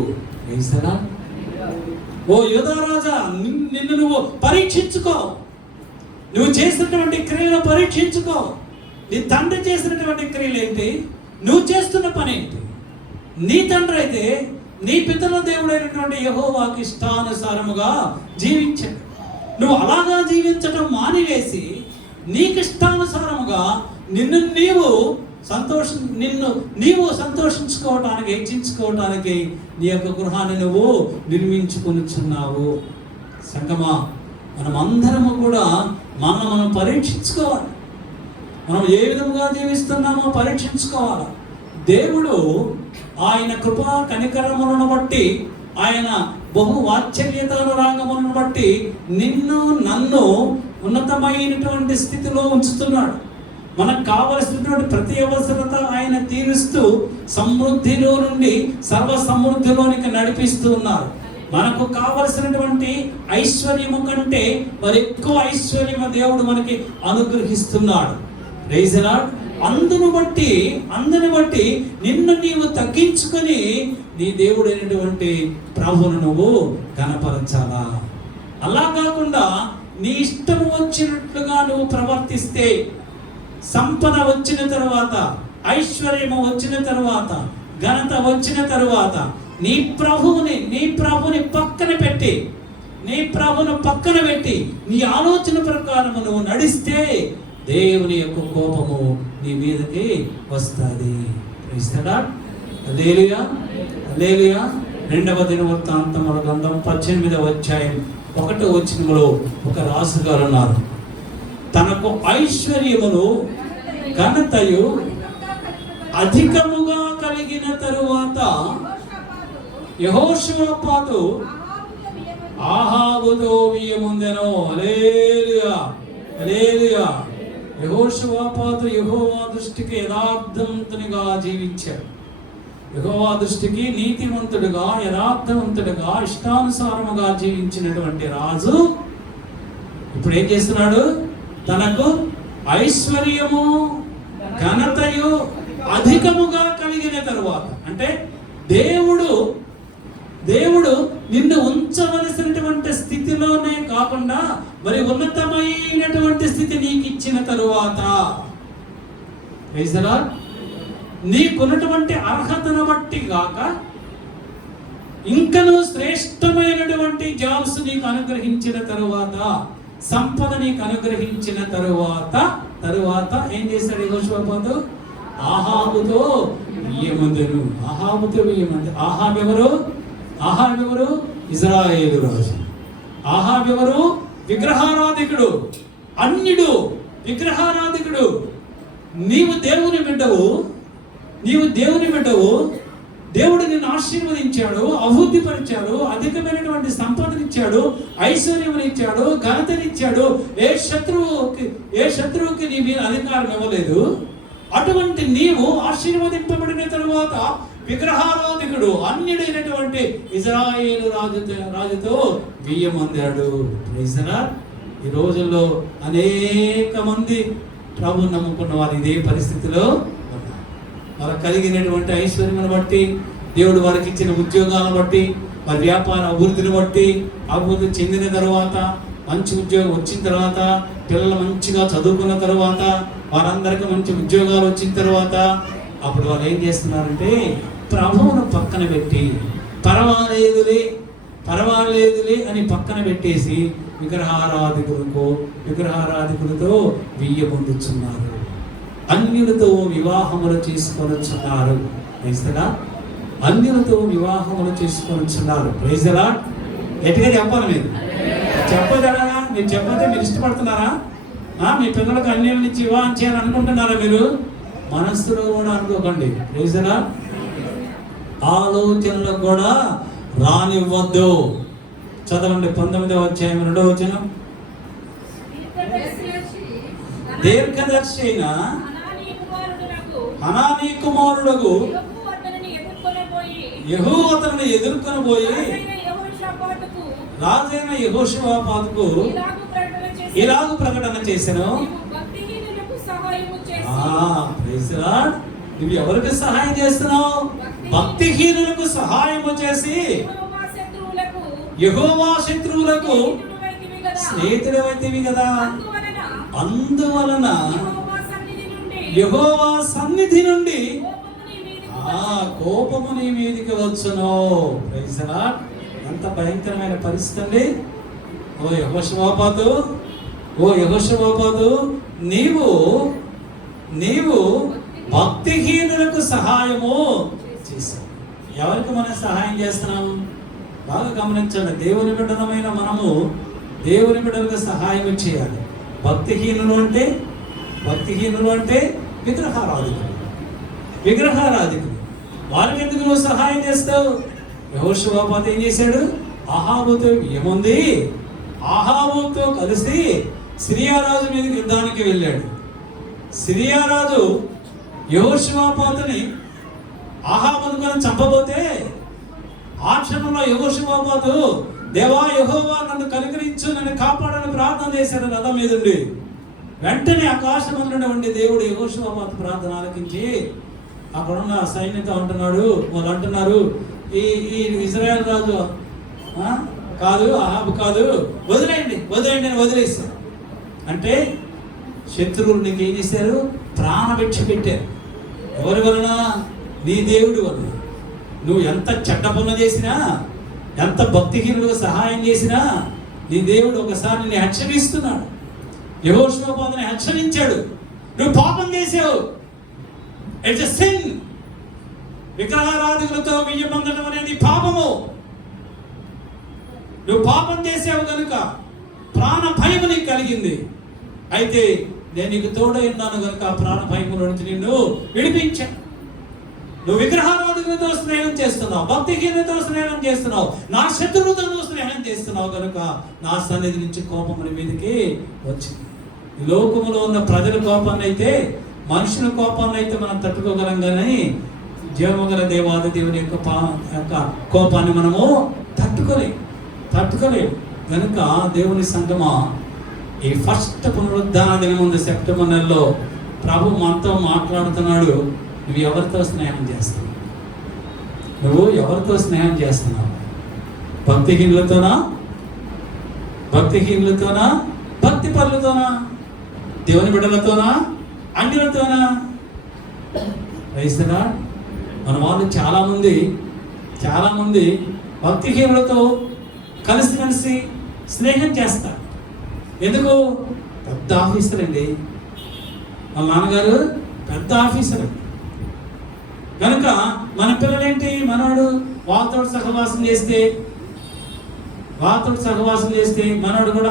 ఓ యోధారాజా, నిన్ను నువ్వు పరీక్షించుకో. నువ్వు చేసినటువంటి క్రియలు పరీక్షించుకో. నీ తండ్రి చేసినటువంటి క్రియలు ఏంటి? నువ్వు చేస్తున్న పని ఏంటి? నీ తండ్రి అయితే నీ పితరుల దేవుడైనటువంటి యెహోవాకి ఇష్టానుసారముగా జీవించాడు. నువ్వు అలాగా జీవించడం మానివేసి నీకు ఇష్టానుసారముగా నిన్ను నీవు సంతోషించుకోవటానికి, హెచ్చించుకోవటానికి నీ యొక్క గృహాన్ని నువ్వు నిర్మించుకొనిచున్నావు. సంగమా, మనం అందరము కూడా మనం పరీక్షించుకోవాలి. మనం ఏ విధంగా జీవిస్తున్నామో పరీక్షించుకోవాలి. దేవుడు ఆయన కృపా కనికరములను బట్టి, ఆయన బహు వాత్సల్యతల రాగములను బట్టి నిన్ను నన్ను ఉన్నతమైనటువంటి స్థితిలో ఉంచుతున్నాడు. మనకు కావలసినటువంటి ప్రతి అవసరత ఆయన తీరుస్తూ సమృద్ధిలో నుండి సర్వ సమృద్ధిలోనికి నడిపిస్తూ ఉన్నారు. మనకు కావలసినటువంటి ఐశ్వర్యము కంటే మరి ఎక్కువ ఐశ్వర్యము దేవుడు మనకి అనుగ్రహిస్తున్నాడు. Praise the lord. అందుని బట్టి నిన్ను నీవు తగ్గించుకొని నీ దేవుడైనటువంటి ప్రభువును నువ్వు ఘనపరచాలా. అలా కాకుండా నీ ఇష్టం వచ్చినట్లుగా నువ్వు ప్రవర్తిస్తే, సంపద వచ్చిన తర్వాత, ఐశ్వర్యము వచ్చిన తర్వాత, ఘనత వచ్చిన తర్వాత నీ ప్రభుని పక్కన పెట్టి నీ ఆలోచన ప్రకారము నువ్వు నడిస్తే దేవుని యొక్క కోపము నీ మీదకి వస్తుంది. హల్లెలూయా, హల్లెలూయా. 2వ దినవృత్తాంతముల గ్రంథం 18వ అధ్యాయం 1వ వచనములో ఒక రాజుగారు ఉన్నారు. తనకు ఐశ్వర్యమును ఘనతయు అధికముగా కలిగిన తరువాత యెహోషాపాతు ఆహాబుతో వియ్యముందెను. హల్లెలూయా, హల్లెలూయా. యెహోషువాపాతు యెహోవా దృష్టికి యథార్థవంతునిగా జీవించాడు. యెహోవా దృష్టికి నీతివంతుడుగా, యథార్థవంతుడుగా, ఇష్టానుసారముగా జీవించినటువంటి రాజు ఇప్పుడు ఏం చేస్తున్నాడు? తనకు ఐశ్వర్యము ఘనతయు అధికముగా కలిగిన తరువాత, అంటే దేవుడు నిన్ను ఉంచవలసినటువంటి స్థితిలోనే కాకుండా మరి ఉన్నతమైనటువంటి స్థితి నీకు ఇచ్చిన తరువాత, నీకున్నటువంటి అర్హతను బట్టి కాక ఇంకను శ్రేష్టమైనటువంటి జాబ్స్ నీకు అనుగ్రహించిన తరువాత, సంపద నీకు అనుగ్రహించిన తరువాత ఏం చేశాడు యెహోషువాపాతు? ఆహాబుతో వియ్యమందెను. ఆహాబు ఎవరు? ఇజ్రాయేలు రాజు. ఆహాబు ఎవరు? విగ్రహారాధికుడు, అన్యుడు, విగ్రహారాధికుడు. నీవు దేవుని బిడ్డవు. దేవుడు నిన్ను ఆశీర్వదించాడు, అభివృద్ధిపరిచాడు, అధికమైనటువంటి సంపదనిచ్చాడు, ఐశ్వర్యమునిచ్చాడు, ఘనతనిచ్చాడు. ఏ శత్రువుకి నీ మీద అధికారం ఇవ్వలేదు. అటువంటి నీవు ఆశీర్వదింపబడిన తరువాత విగ్రహారాధికుడు, అన్యుడైనటువంటి ఇజ్రాయేలు రాజుతో బియ్యమందాడు. ఈ రోజుల్లో అనేక మంది ప్రభు నమ్ముకున్న వారు ఇదే పరిస్థితిలో ఉన్నారు. వారికి కలిగినటువంటి ఐశ్వర్యమును బట్టి, దేవుడు వారికి ఇచ్చిన ఉద్యోగాలను బట్టి, వారి వ్యాపార అభివృద్ధిని బట్టి, అభివృద్ధి చెందిన తర్వాత, మంచి ఉద్యోగం వచ్చిన తర్వాత, పిల్లలు మంచిగా చదువుకున్న తర్వాత, వారందరికీ మంచి ఉద్యోగాలు వచ్చిన తర్వాత, అప్పుడు వాళ్ళు ఏం చేస్తున్నారంటే ప్రభువును పక్కన పెట్టి పర్వాలేదులే అని పక్కన పెట్టేసి విగ్రహారాధికులతో బియ్య పొందుతున్నారు. అన్యులతో వివాహములు చేసుకొనుచున్నారు. అన్యులతో వివాహములు చేసుకొనుచున్నారు. Praise the Lord. ఎట్లా చెప్పాలి? మీరు చెప్పగలరా? మీరు చెప్పతే మీరు ఇష్టపడుతున్నారా? మీ పిల్లలకు అన్యుల నుంచి వివాహం చేయాలని అనుకుంటున్నారా? మీరు మనస్సులో కూడా అనుకోకండి. Praise the lord. ఆలోచనలు కూడా రానివ్వద్దు. చదవండి 19వ అధ్యాయం 2వ వచనం. దీర్ఘదర్శి అయిన హనానీ కుమారుడగు యెహూ అతనిని ఎదుర్కొని పోయి రాజైన యెహోషువాపాతుకు ఇలాగు ప్రకటన చేసెను. నువ్వు ఎవరికి సహాయం చేస్తున్నావు? భక్తిహీనులకు సహాయము చేసి యెహోవా శత్రువులకు స్నేహితుడవైతివి కదా. అందువలన యెహోవా సన్నిధి నుండి కోపము నీ మీదికి వచ్చును. Praise the lord. ఎంత భయంకరమైన పరిస్థితి అండి. ఓ యెహోషువాపాతు, నీవు భక్తిహీనులకు సహాయము చేశావు. ఎవరికి మనం సహాయం చేస్తున్నాం? బాగా గమనించండి. దేవుని బిడ్డలమైన మనము దేవుని బిడ్డలకు సహాయం చేయాలి. భక్తిహీనులు అంటే విగ్రహారాధికులు. వారికి ఎందుకు నువ్వు సహాయం చేస్తావు? యెహోషువాపాతు ఏం చేశాడు? ఆహాబుతో ఏముంది? ఆహాబుతో కలిసి సిరియా రాజు మీదకి యుద్ధానికి వెళ్ళాడు. సిరియా రాజు యెహోషువాపాతుని ఆహాబును కొని చంపబోతే ఆ క్షణంలో యెహోషువాపాతు, దేవా యెహోవా నన్ను కనికరించు, నన్ను కాపాడని ప్రార్థన చేశాడు రథం మీద ఉండి. వెంటనే ఆకాశమందున ఉండి దేవుడు యెహోషువాపాతు ప్రార్థన ఆలకించి అక్కడున్న సైన్యంతో వాళ్ళు అంటున్నారు, ఈ ఇజ్రాయెల్ రాజు కాదు, ఆహాబు కాదు, వదిలేయండి అని వదిలేస్తారు. అంటే శత్రువులు నీకు ఏం చేశారు? ప్రాణభిక్ష పెట్టారు. ఎవరి వలన? నీ దేవుడి వలన. నువ్వు ఎంత చెడ్డ పనులు చేసినా, ఎంత భక్తిహీనులకు సహాయం చేసినా, నీ దేవుడు ఒకసారి నిన్ను హెచ్చరిస్తున్నాడు. యెహోషువాపాతుని హెచ్చరించాడు. నువ్వు పాపం చేసావు, ఇట్స్ ఎ సిన్. విగ్రహారాధికులతో బియ్యం పొందడం అనేది పాపము. నువ్వు పాపం చేసావు కనుక ప్రాణ భయం నీకు కలిగింది. అయితే నేను నీకు తోడై ఉన్నాను కనుక ప్రాణ భయముల నుంచి నిన్ను విడిపించాను. నువ్వు విగ్రహారాధికులతో స్నేహం చేస్తున్నావు, భక్తిహీనతో స్నేహం చేస్తున్నావు, నా శత్రువుతో నువ్వు స్నేహం చేస్తున్నావు కనుక నా సన్నిధి నుంచి కోపం నీ మీదకి వచ్చింది. ఈ లోకములో ఉన్న ప్రజల కోపాన్ని అయితే, మనుషుల కోపాన్ని అయితే మనం తట్టుకోగలం, కానీ జీవముగల దేవాది దేవుని యొక్క కోపాన్ని మనము తట్టుకోలేము. కనుక దేవుని సంగమా, ఈ ఫస్ట్ పునరుద్ధాన దినం ఉంది సెప్టెంబర్ నెలలో. ప్రభు మనతో మాట్లాడుతున్నాడు. నువ్వు ఎవరితో స్నేహం చేస్తున్నావు? భక్తిహీనులతోనా, భక్తి పరులతోనా, దేవుని బిడ్డలతోనా, అన్యులతోనా? రైతులా, మన వాళ్ళు చాలా మంది భక్తిహీనులతో కలిసి స్నేహం చేస్తారు. ఎందుకు? పెద్ద ఆఫీసర్ అండి, మా నాన్నగారు పెద్ద ఆఫీసర్. కనుక మన పిల్లలేంటి, మనవాడు వాళ్ళతో సహవాసం చేస్తే మనవాడు కూడా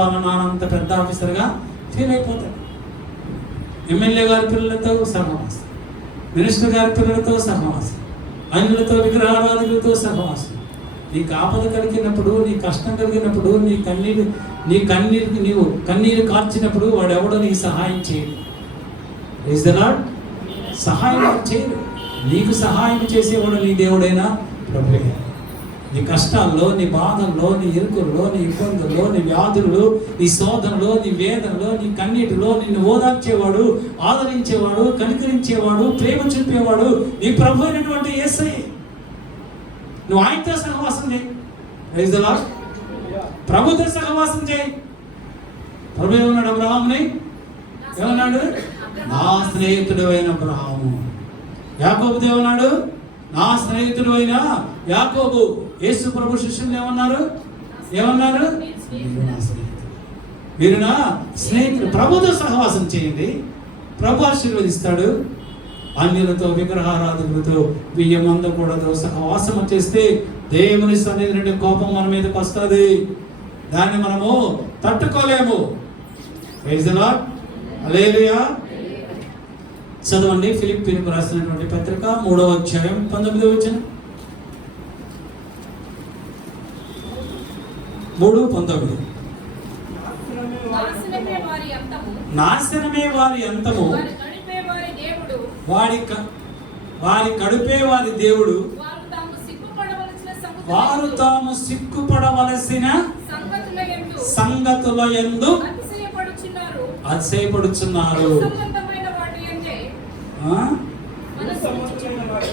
వాళ్ళ నాన్నంత పెద్ద ఆఫీసర్గా ఫీల్ అయిపోతాడు. ఎమ్మెల్యే గారి పిల్లలతో సహవాసం, మినిస్టర్ గారి పిల్లలతో సహవాసం, అన్యులతో, విగ్రహారాధకులతో సహవాసం. నీకు ఆపద కలిగినప్పుడు, నీ కష్టం కలిగినప్పుడు, నీవు కన్నీరు కార్చినప్పుడు వాడు ఎవడో నీకు సహాయం చేయడు. Is the lord. సహాయం చేయడు. నీకు సహాయం చేసేవాడు నీ దేవుడైనా ప్రభువే. నీ కష్టాల్లో, నీ బాధల్లో, నీ ఇరుకుల్లో, నీ ఇబ్బందుల్లో, నీ వ్యాధుల్లో, నీ శోధనలో, నీ వేదనలో, నీ కన్నీటిలో నిన్ను ఓదార్చేవాడు, ఆదరించేవాడు, కనికరించేవాడు, ప్రేమ చూపేవాడు నీ ప్రభు అయినటువంటి యేసయ్య. నువ్వు ఆయనతో సహవాసం చేయి. Praise the lord. ప్రభుతో సహవాసం చేయి. ప్రభు ఏమన్నాడు అబ్రహాముని? ఏమన్నాడు? నా స్నేహితుడు అయిన అబ్రహాము. యాకోబు ఏమన్నాడు? నా స్నేహితుడు అయిన యాకోబు. యేసు ప్రభు శిష్యులు ఏమన్నారు? మీరు నా స్నేహితుడు. ప్రభుతో సహవాసం చేయండి, ప్రభు ఆశీర్వదిస్తాడు. అన్యులతో, విగ్రహారాధకులతో, బియ్యం అందకూడదు సహవాసం చేస్తే దేవుని సన్నిధి నుండి కోపం మన మీదకి వస్తుంది. దాన్ని మనము తట్టుకోలేము. Praise the Lord. హల్లెలూయా. చదవండి ఫిలిప్పీయులకు రాసినటువంటి పత్రిక 3వ అధ్యాయం 19వ వచనం. 3:19. నాశనమే వారి అంతము, వారి కడుపే వారి దేవుడు, వారు తాము సిగ్గుపడవలసిన సంగతుల యందు అతిశయపడుచున్నారు.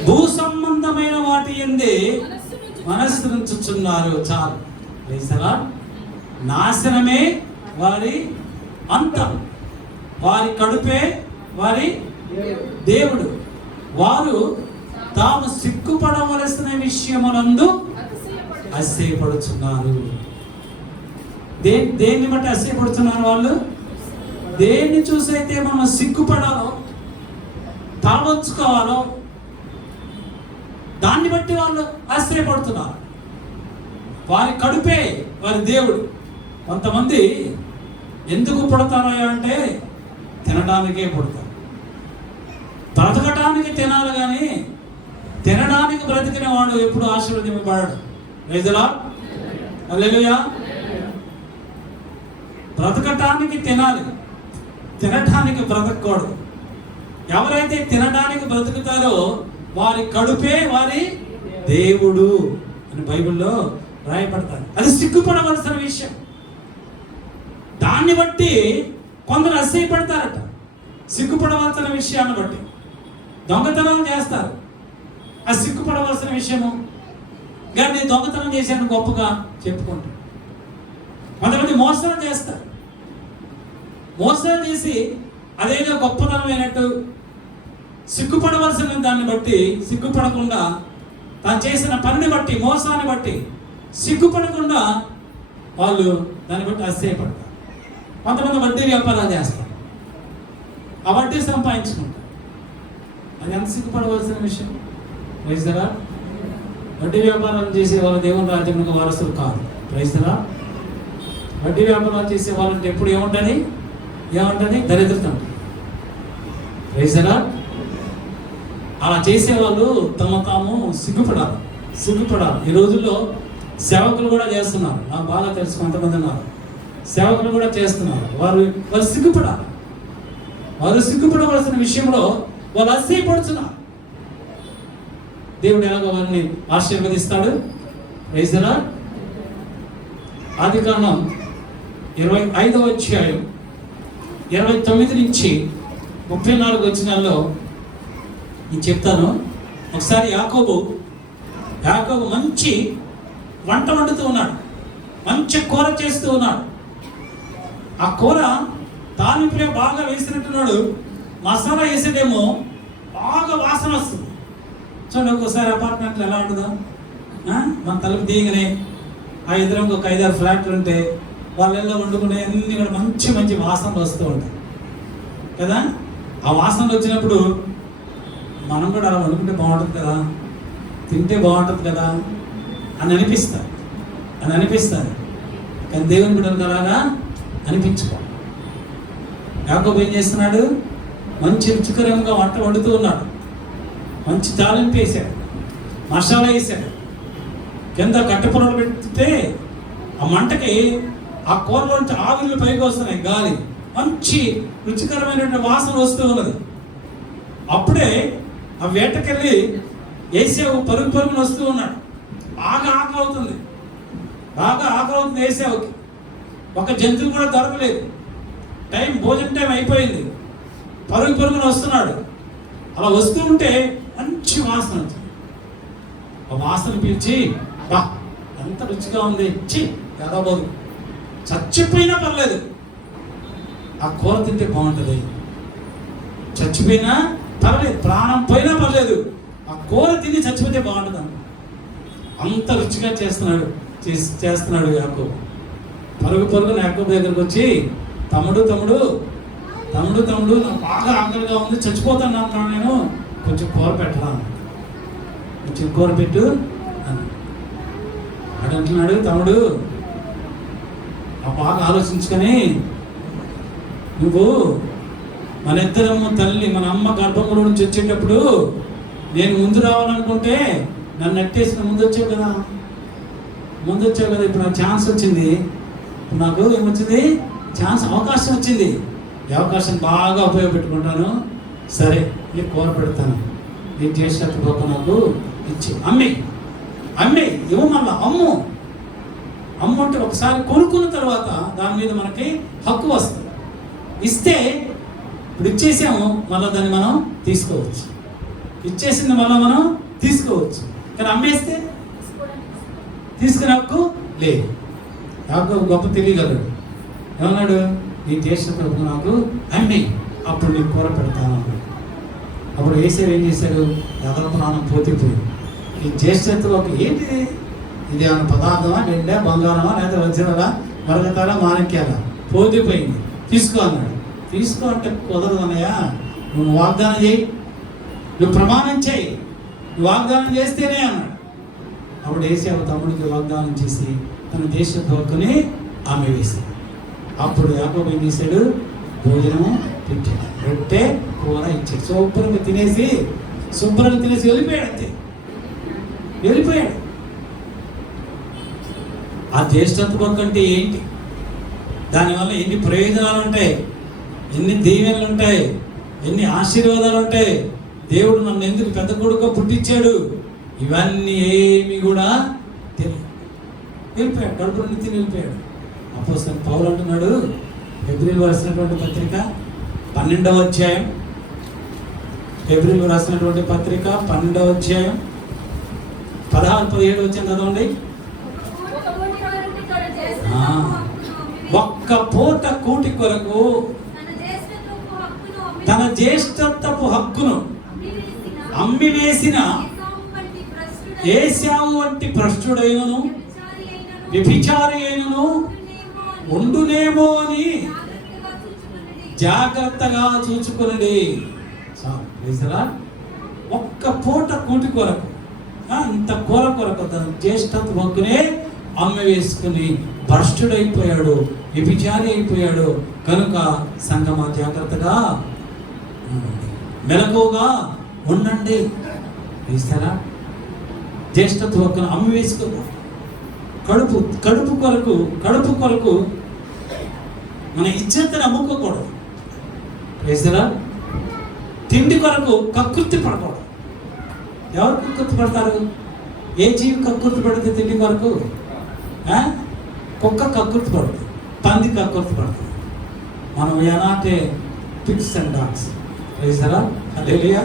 భూ సంబంధమైన వాటి యందే మనస్సు ఉంచుచున్నారు. చాలు. నాశనమే వారి అంతం, వారి కడుపే వారి దేవుడు, వారు తాము సిగ్గుపడవలసిన విషయమునందు అతిశయపడుచున్నారు. దేన్ని బట్టి అతిశయపడుతున్నారు వాళ్ళు? దేన్ని చూసైతే మనం సిగ్గుపడాలో, తాళొచ్చుకోవాలో దాన్ని బట్టి వాళ్ళు ఆశ్చర్యపడుతున్నారు. వారి కడుపే వారి దేవుడు. కొంతమంది ఎందుకు పుడతారో అంటే తినడానికే పుడతారు. బ్రతకటానికి తినాలి, కానీ తినడానికి బ్రతికిన వాడు ఎప్పుడు ఆశీర్వదింపబడడు. Praise the Lord. హల్లెలూయా. బ్రతకటానికి తినాలి, తినటానికి బ్రతకూడదు. ఎవరైతే తినడానికి బ్రతుకుతారో వారి కడుపే వారి దేవుడు అని బైబిల్లో రాయబడతారు. అది సిగ్గుపడవలసిన విషయం. దాన్ని బట్టి కొందరు అసహ్యపడతారట. సిగ్గుపడవలసిన విషయాన్ని బట్టి దొంగతనం చేస్తారు. ఆ సిగ్గుపడవలసిన విషయము, కానీ నేను దొంగతనం చేశాను గొప్పగా చెప్పుకుంటాను. కొంతమంది మోసాలు చేస్తారు. మోసాలు చేసి అదేదో గొప్పతనమైనట్టు సిగ్గుపడవలసిన దాన్ని బట్టి సిగ్గుపడకుండా, తాను చేసిన పనిని బట్టి, మోసాన్ని బట్టి సిగ్గుపడకుండా వాళ్ళు దాన్ని బట్టి అసహ్యపడతారు. కొంతమంది వడ్డీ వ్యాపారాలు చేస్తారు. ఆ వడ్డీ సంపాదించుకుంటారు. అది ఎంత సిగ్గుపడవలసిన విషయం. Praise the lord. వడ్డీ వ్యాపారాలు చేసే వాళ్ళు దేవుని రాజ్యానికి వారసులు కాదు. Praise the lord. వడ్డీ వ్యాపారాలు చేసే వాళ్ళంటే ఎప్పుడు ఏముంటుంది? దరిద్రత ఉంటుంది. Praise the lord. అలా చేసేవాళ్ళు తాము సిగ్గుపడాలి. ఈ రోజుల్లో సేవకులు కూడా చేస్తున్నారు. నాకు బాగా తెలుసు. కొంతమంది ఉన్నారు సేవకులు కూడా చేస్తున్నారు. వారు సిగ్గుపడాలి. వారు సిగ్గుపడవలసిన విషయంలో వాళ్ళు అసహ్యపడుతున్నారు. దేవుడు ఎలాగో వారిని ఆశీర్వదిస్తాడు. Praise the lord. ఆదికాండం 25వ అధ్యాయం 29 నుంచి 34 వచనాల్లో నేను చెప్తాను. ఒకసారి యాకోబు మంచి వంట వండుతూ ఉన్నాడు. మంచి కూర చేస్తూ ఉన్నాడు. ఆ కూర తాలింపులే బాగా వేసినట్టున్నాడు. మసాలా వేసేదేమో బాగా వాసన వస్తుంది. చూడండి, ఒక్కోసారి అపార్ట్మెంట్లో ఎలా ఉంటుందో, మన తలుపు తీయగానే ఆ ఎదురుగా ఒక 5-6 ఫ్లాట్లు ఉంటే వాళ్ళల్లో వండుకునే అన్ని కూడా మంచి మంచి వాసనలు వస్తూ ఉంటాయి కదా. ఆ వాసనలు వచ్చినప్పుడు మనం కూడా అలా వండుకుంటే బాగుంటుంది కదా, తింటే బాగుంటుంది కదా అని అనిపిస్తుంది. కానీ దేవుని బిడ్డలకు అలాగా అనిపించుకోవాలి. యాకోబు ఏం చేస్తున్నాడు? మంచి రుచికరంగా వంట వండుతూ ఉన్నాడు. మంచి తాలింపు వేశాడు, మసాలా వేశాడు. కింద కట్టెపొరలు పెడితే ఆ మంటకి ఆ కూరలోంచి ఆవిర్లు పైకి వస్తున్నాయి, గాలి, మంచి రుచికరమైనటువంటి వాసన వస్తూ ఉన్నది. అప్పుడే ఆ వేటకెళ్ళి ఏసావు పరుగున వస్తూ ఉన్నాడు. బాగా ఆకలి అవుతుంది ఏసావుకి. ఒక జంతువు కూడా దొరకలేదు. భోజన టైం అయిపోయింది. పరుగున వస్తున్నాడు. అలా వస్తూ ఉంటే మంచి వాసన వచ్చింది. ఆ వాసన పీల్చి, బా ఎంత రుచిగా ఉంది, ఎడబోదు, చచ్చిపోయినా పర్లేదు, ఆ కూర తింటే బాగుంటుంది. చచ్చిపోయినా పర్లేదు, ప్రాణం పోయినా పర్లేదు, ఆ కూర తిని చచ్చిపోతే బాగుంటుంది. అంత రుచిగా చేస్తున్నాడు యాకోబు. పరుగున యాకోబు దగ్గరకు వచ్చి, తమ్ముడు నాకు బాగా ఆకలిగా ఉంది, చచ్చిపోతాను అంటున్నాను, నేను కొంచెం కూర పెట్టరా, కొంచెం కూర పెట్టు అని అంటున్నాడు. తమ్ముడు బాగా ఆలోచించుకొని, నువ్వు మన ఇద్దరమ్మ తల్లి, మన అమ్మ గర్భంలో నుంచి వచ్చేటప్పుడు నేను ముందు రావాలనుకుంటే నన్ను నెట్టేసిన ముందు వచ్చావు కదా. ఇప్పుడు నాకు ఛాన్స్ వచ్చింది. నాకు ఏమొచ్చింది? అవకాశం వచ్చింది. ఈ అవకాశం బాగా ఉపయోగపెట్టుకుంటాను. సరే, నీకు కూర పెడతాను, నేను చేసేటప్పుడు ఒక నాకు ఇచ్చి అమ్మి ఇవ్వ, మళ్ళా అమ్ము అంటే ఒకసారి కొనుక్కున్న తర్వాత దాని మీద మనకి హక్కు వస్తుంది. ఇస్తే ఇప్పుడు ఇచ్చేసాము, మళ్ళీ దాన్ని మనం తీసుకోవచ్చు. ఇచ్చేసింది మళ్ళీ మనం తీసుకోవచ్చు. కానీ అమ్మేస్తే తీసుకునే హక్కు లేదు. నాకు గొప్ప తెలియగలడు. ఏమన్నాడు? నీ చేసేటప్పుడు నాకు అమ్మి, అప్పుడు నీకు కూర పెడతాను అన్నాడు. అప్పుడు ఏసారు ఏం చేశాడు? ఎదల ప్రాణం పోతిపోయింది. ఈ జ్యేష్ఠత్వం ఏంటిది? ఇది ఏమైనా పదార్థమా, నిండా బంగారమా, లేదా వజ్రాలా, మరగతాలా, మాణిక్యాలా? పోతిపోయింది. తీసుకో అన్నాడు. తీసుకో అంటే కుదరదు అన్నయ్య, నువ్వు వాగ్దానం చేయి, నువ్వు ప్రమాణం చేయి, నువ్వు వాగ్దానం చేస్తేనే అన్నాడు. అప్పుడు ఏసావు తమ్ముడికి వాగ్దానం చేసి తన దేశపు హక్కుని ఆమె వేశాడు. అప్పుడు యాకోబు ఏం చేశాడు? భోజనము పెట్టాడు, రొట్టె కూర ఇచ్చాడు. శుభ్రంగా తినేసి వెళ్ళిపోయాడు. అంతే, వెళ్ళిపోయాడు. ఆ జ్యేష్ఠత్వ హక్కు అంటే ఏంటి? దానివల్ల ఎన్ని ప్రయోజనాలు ఉంటాయి, ఎన్ని దీవెనలు ఉంటాయి, ఎన్ని ఆశీర్వాదాలు ఉంటాయి. దేవుడు నన్ను ఎందుకు పెద్ద కొడుకు పుట్టించాడు, ఇవన్నీ ఏమి కూడా తెలియదు. వెళ్ళిపోయాడు, కడుపు నుండి తిని వెళ్ళిపోయాడు. అపోస్తలుడైన పౌలు అంటున్నాడు, హెబ్రీయులకు రాసినటువంటి పత్రిక 12వ అధ్యాయం, హెబ్రీయులకు రాసినటువంటి పత్రిక 12వ అధ్యాయం 16-17 వచ్చింది చదవండి. ఒక్క పూట కూటి కొరకు తన జ్యేష్ఠత్వపు హక్కును అమ్మి వేసిన ఏశావు వంటి భ్రష్టుడైనను వ్యభిచారి అయినను ఉండునేమో అని జాగ్రత్తగా చూచుకునండి. ఒక్క పూట కూటి కొరకు, అంత కూర కొరకు తన జ్యేష్ఠత్వ హక్కునే అమ్మి వేసుకుని భ్రష్టుడైపోయాడు, వ్యభిచారి అయిపోయాడు. కనుక సంగమా జాగ్రత్తగా ఉండండి, మెలకువగా ఉండండి. చూస్తారా? జ్యేష్ఠత్వ హక్కును అమ్మి వేసుకున్నాడు. కడుపు కొరకు మన ఇజ్జత్తుని అమ్ముకోకూడదు. ప్రైజ్లా. తిండి కొరకు కక్కుర్తి పడకూడదు. ఎవరు కక్కుర్తి పడతారు? ఏ జీవి కక్కుర్తి పడుతుంది తిండి కొరకు? కుక్క కక్కుర్తి పడుతుంది, పంది కక్కుర్తి పడుతుంది. మనం ఏనాటే పిగ్స్ అండ్ డాగ్స్. ప్రైజ్లా. హల్లెలూయా.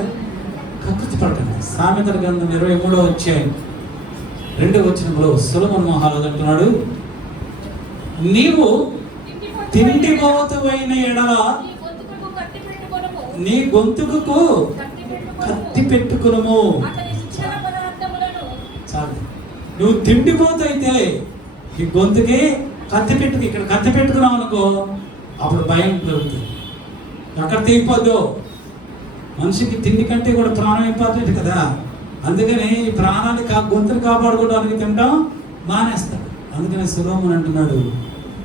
కక్కుర్తి పడకండి. సామెతల గ్రంథం 23వ అధ్యాయం 2వ వచనంలో సొలొమోను మహారాజు అంటున్నాడు, నీవు తిండిపోతువైన ఎడల నీ గొంతుకు కత్తి పెట్టుకును. చాలు. నువ్వు తిండిపోతైతే ఈ గొంతుకి కత్తి పెట్టుకు. ఇక్కడ కత్తి పెట్టుకున్నావు అనుకో, అప్పుడు భయం పెరుగుతుంది. ఎక్కడ తెగిపోద్దు. మనిషికి తిండి కంటే కూడా ప్రాణం ఇంపార్టెంట్ కదా. అందుకని ఈ ప్రాణాన్ని గొంతుని కాపాడుకోవడానికి తింటాం మానేస్తాం. అందుకని సొలొమోను అంటున్నాడు,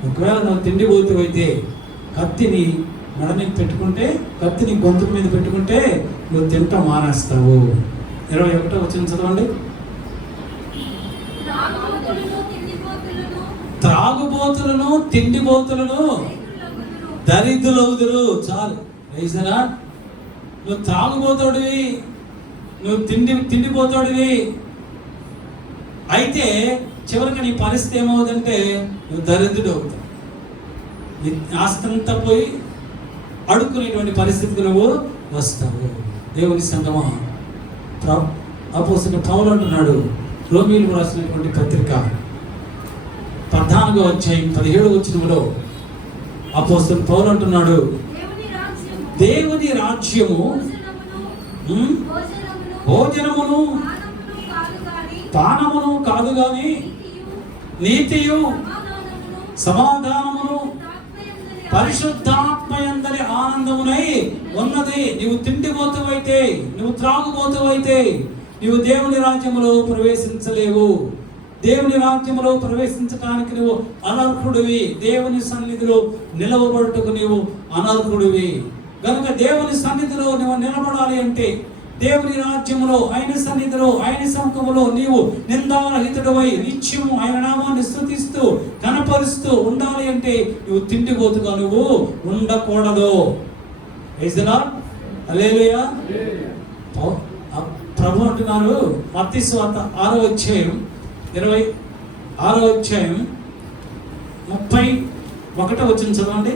ఒకవేళ నువ్వు తిండిపోతూ అయితే కత్తిని మెడ మీద పెట్టుకుంటే, కత్తిని గొంతు మీద పెట్టుకుంటే నువ్వు తింటాం మానేస్తావు. 21వ వచనం చదవండి. త్రాగుబోతులను తిండిపోతులను దరిద్రులవుదురు. చాలు. రైజరా. నువ్వు త్రాగుబోతుడివి, నువ్వు తిండిపోతాడివి అయితే చివరికి నీ పరిస్థితి ఏమవుతుందంటే నువ్వు దరిద్రుడు అవుతావు. నీ ఆస్తంతా పోయి అడుక్కునేటువంటి పరిస్థితికి నువ్వు వస్తావు. దేవుని సంగమా, అపోస్తలుడు పౌలు అంటున్నాడు, రోమీయులకు రాసినటువంటి పత్రిక 14వ అధ్యాయం 17వ వచనంలో అపోస్తలుడు పౌలు అంటున్నాడు, దేవుని రాజ్యము భోజనమును పానమును కాదు గాని నీతియు సమాధానమును పరిశుద్ధాత్మయందరి ఆనందమునై ఉన్నది. నీవు తిండిపోతువైతే, నువ్వు త్రాగుబోతువైతే నీవు దేవుని రాజ్యములో ప్రవేశించలేవు. దేవుని రాజ్యములో ప్రవేశించడానికి నువ్వు అనర్హుడివి. దేవుని సన్నిధిలో నిలవబడుటకు నీవు అనర్హుడివి. కనుక దేవుని సన్నిధిలో నువ్వు నిలబడాలి అంటే, దేవుని రాజ్యములో ఆయన సన్నిధిలో ఆయన సముఖములో నీవు నిందారహితుడవై నిత్యము ఆయన నామాన్ని స్తుతిస్తూ కనపరుస్తూ ఉండాలి అంటే నువ్వు తిండిపోతుగా నువ్వు ఉండకూడదు. హల్లెలూయా. ప్రభు అంటున్నారు మత్తయి సువార్త 6వ అధ్యాయం 26వ అధ్యాయం 31వ వచనం చదవండి.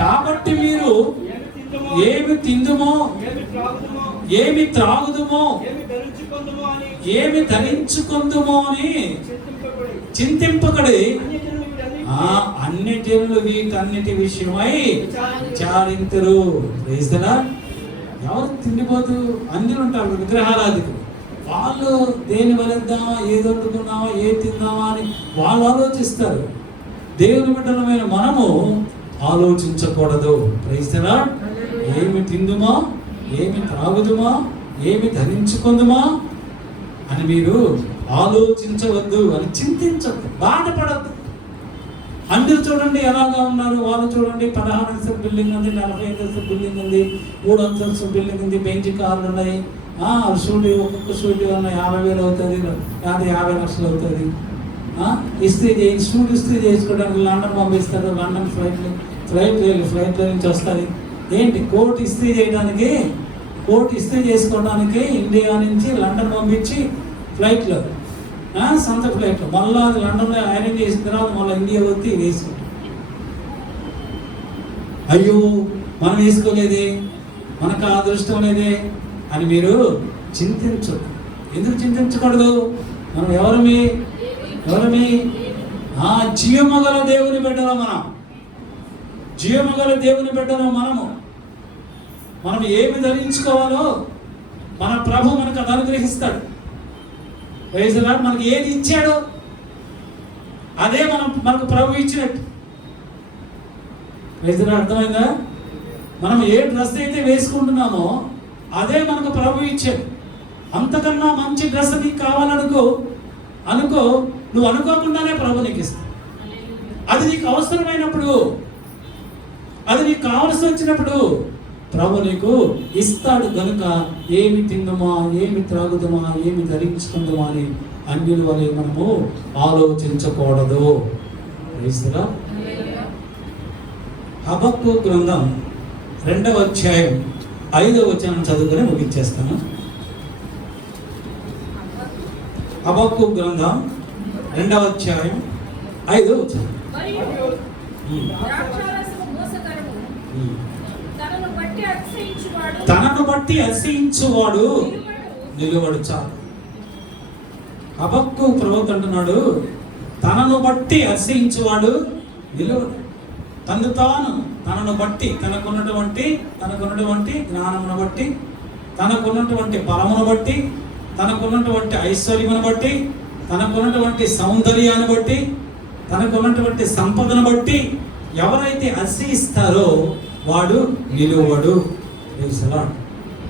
కాబట్టి మీరు ఏమి తిందుమో, ఏమి త్రాగుదుమో, ఏమి ధరించుకుందుమో అని చింతింపకడి అన్ని జనులు వీటన్నిటి విషయమై విచారింతురు. ఎవరు తిండిపోతూ అన్ని ఉంటారు విగ్రహారాధికులు. వాళ్ళు దేని వలద్దామా, ఏది వండుకున్నామా, ఏది తిందామా అని వాళ్ళు ఆలోచిస్తారు. దేవుని బిడ్డలమైన మనము ఆలోచించకూడదు. Praise the Lord. ఏమి తిందుమా, ఏమి త్రాగుదుమా, ఏమి ధరించుకుందుమా అని మీరు ఆలోచించవద్దు అని చింతించద్దు, బాధపడద్దు. అందరూ చూడండి ఎలాగా ఉన్నారు. వాళ్ళు చూడండి 16 అంతస్తుల బిల్డింగ్ ఉంది, 40 అంతస్తుల బిల్డింగ్ ఉంది, 3 అంతస్తుల బిల్డింగ్ ఉంది, బెంచ్ కార్లు ఉన్నాయి. స్టూడియో, ఒక్కొక్క స్టూడియో ఉన్న 50,000 అవుతుంది, 50 లక్షలు అవుతుంది. ఇస్త్రీ చేసుకోవడానికి లండన్ పంపిస్తారు. లండన్ ఫ్లైట్లో నుంచి వస్తుంది. ఏంటి కోట్ ఇస్త్రీ చేయడానికి, కోట్ ఇస్త్రీ చేసుకోవడానికి ఇండియా నుంచి లండన్ పంపించి ఫ్లైట్లో, సొంత ఫ్లైట్లో మళ్ళీ అది లండన్లో ఐరన్ చేసిన తర్వాత మళ్ళీ ఇండియా వచ్చి వేసుకుంటాం. అయ్యో మనం వేసుకోలేదే, మనకు ఆ అదృష్టం లేదే అని మీరు చింతించదు. ఎందుకు చింతించకూడదు? మనం ఎవరమి జీవమగల దేవుని బిడ్డలు. మనం జీవమగల దేవుని బిడ్డలు. మనం ఏమి ధరించుకోవాలో మన ప్రభు మనకు అది అనుగ్రహిస్తాడు. Praise the lord. మనకి ఏది ఇచ్చాడో అదే మనకు ప్రభు ఇచ్చినట్టు. Praise the lord. అర్థమైందా? మనం ఏ డ్రెస్ అయితే వేసుకుంటున్నామో అదే మనకు ప్రభు ఇచ్చాడు. అంతకన్నా మంచి డ్రెస్ నీకు కావాలనుకో, నువ్వు అనుకోకుండానే ప్రభు నీకు ఇస్తాడు. అది నీకు అవసరమైనప్పుడు, అది నీకు కావలసి వచ్చినప్పుడు ప్రభు నీకు ఇస్తాడు. కనుక ఏమి తిందుమా, ఏమి త్రాగుదమా, ఏమి ధరించుకుందామా అని అన్యుల వలె మనము ఆలోచించకూడదు. క్రైస్తరా. హబక్కూ గ్రంథం 2వ అధ్యాయం 5వ వచనం చదువుకొని ముగించేస్తాను. హబక్కూ గ్రంథం 2వ అధ్యాయం 5వ వచనం. తనను బట్టి అతిశయించువాడు నిలువడు. చాలు. హబక్కూ ప్రవక్త అంటున్నాడు, తనను బట్టి అతిశయించువాడు నిలువడు. తనను బట్టి తనకున్నటువంటి జ్ఞానమును బట్టి, తనకున్నటువంటి బలమును బట్టి, తనకున్నటువంటి ఐశ్వర్యమును బట్టి, తనకున్నటువంటి సౌందర్యాన్ని బట్టి, తనకున్నటువంటి సంపదను బట్టి ఎవరైతే అతిశయిస్తారో వాడు నిలువడు.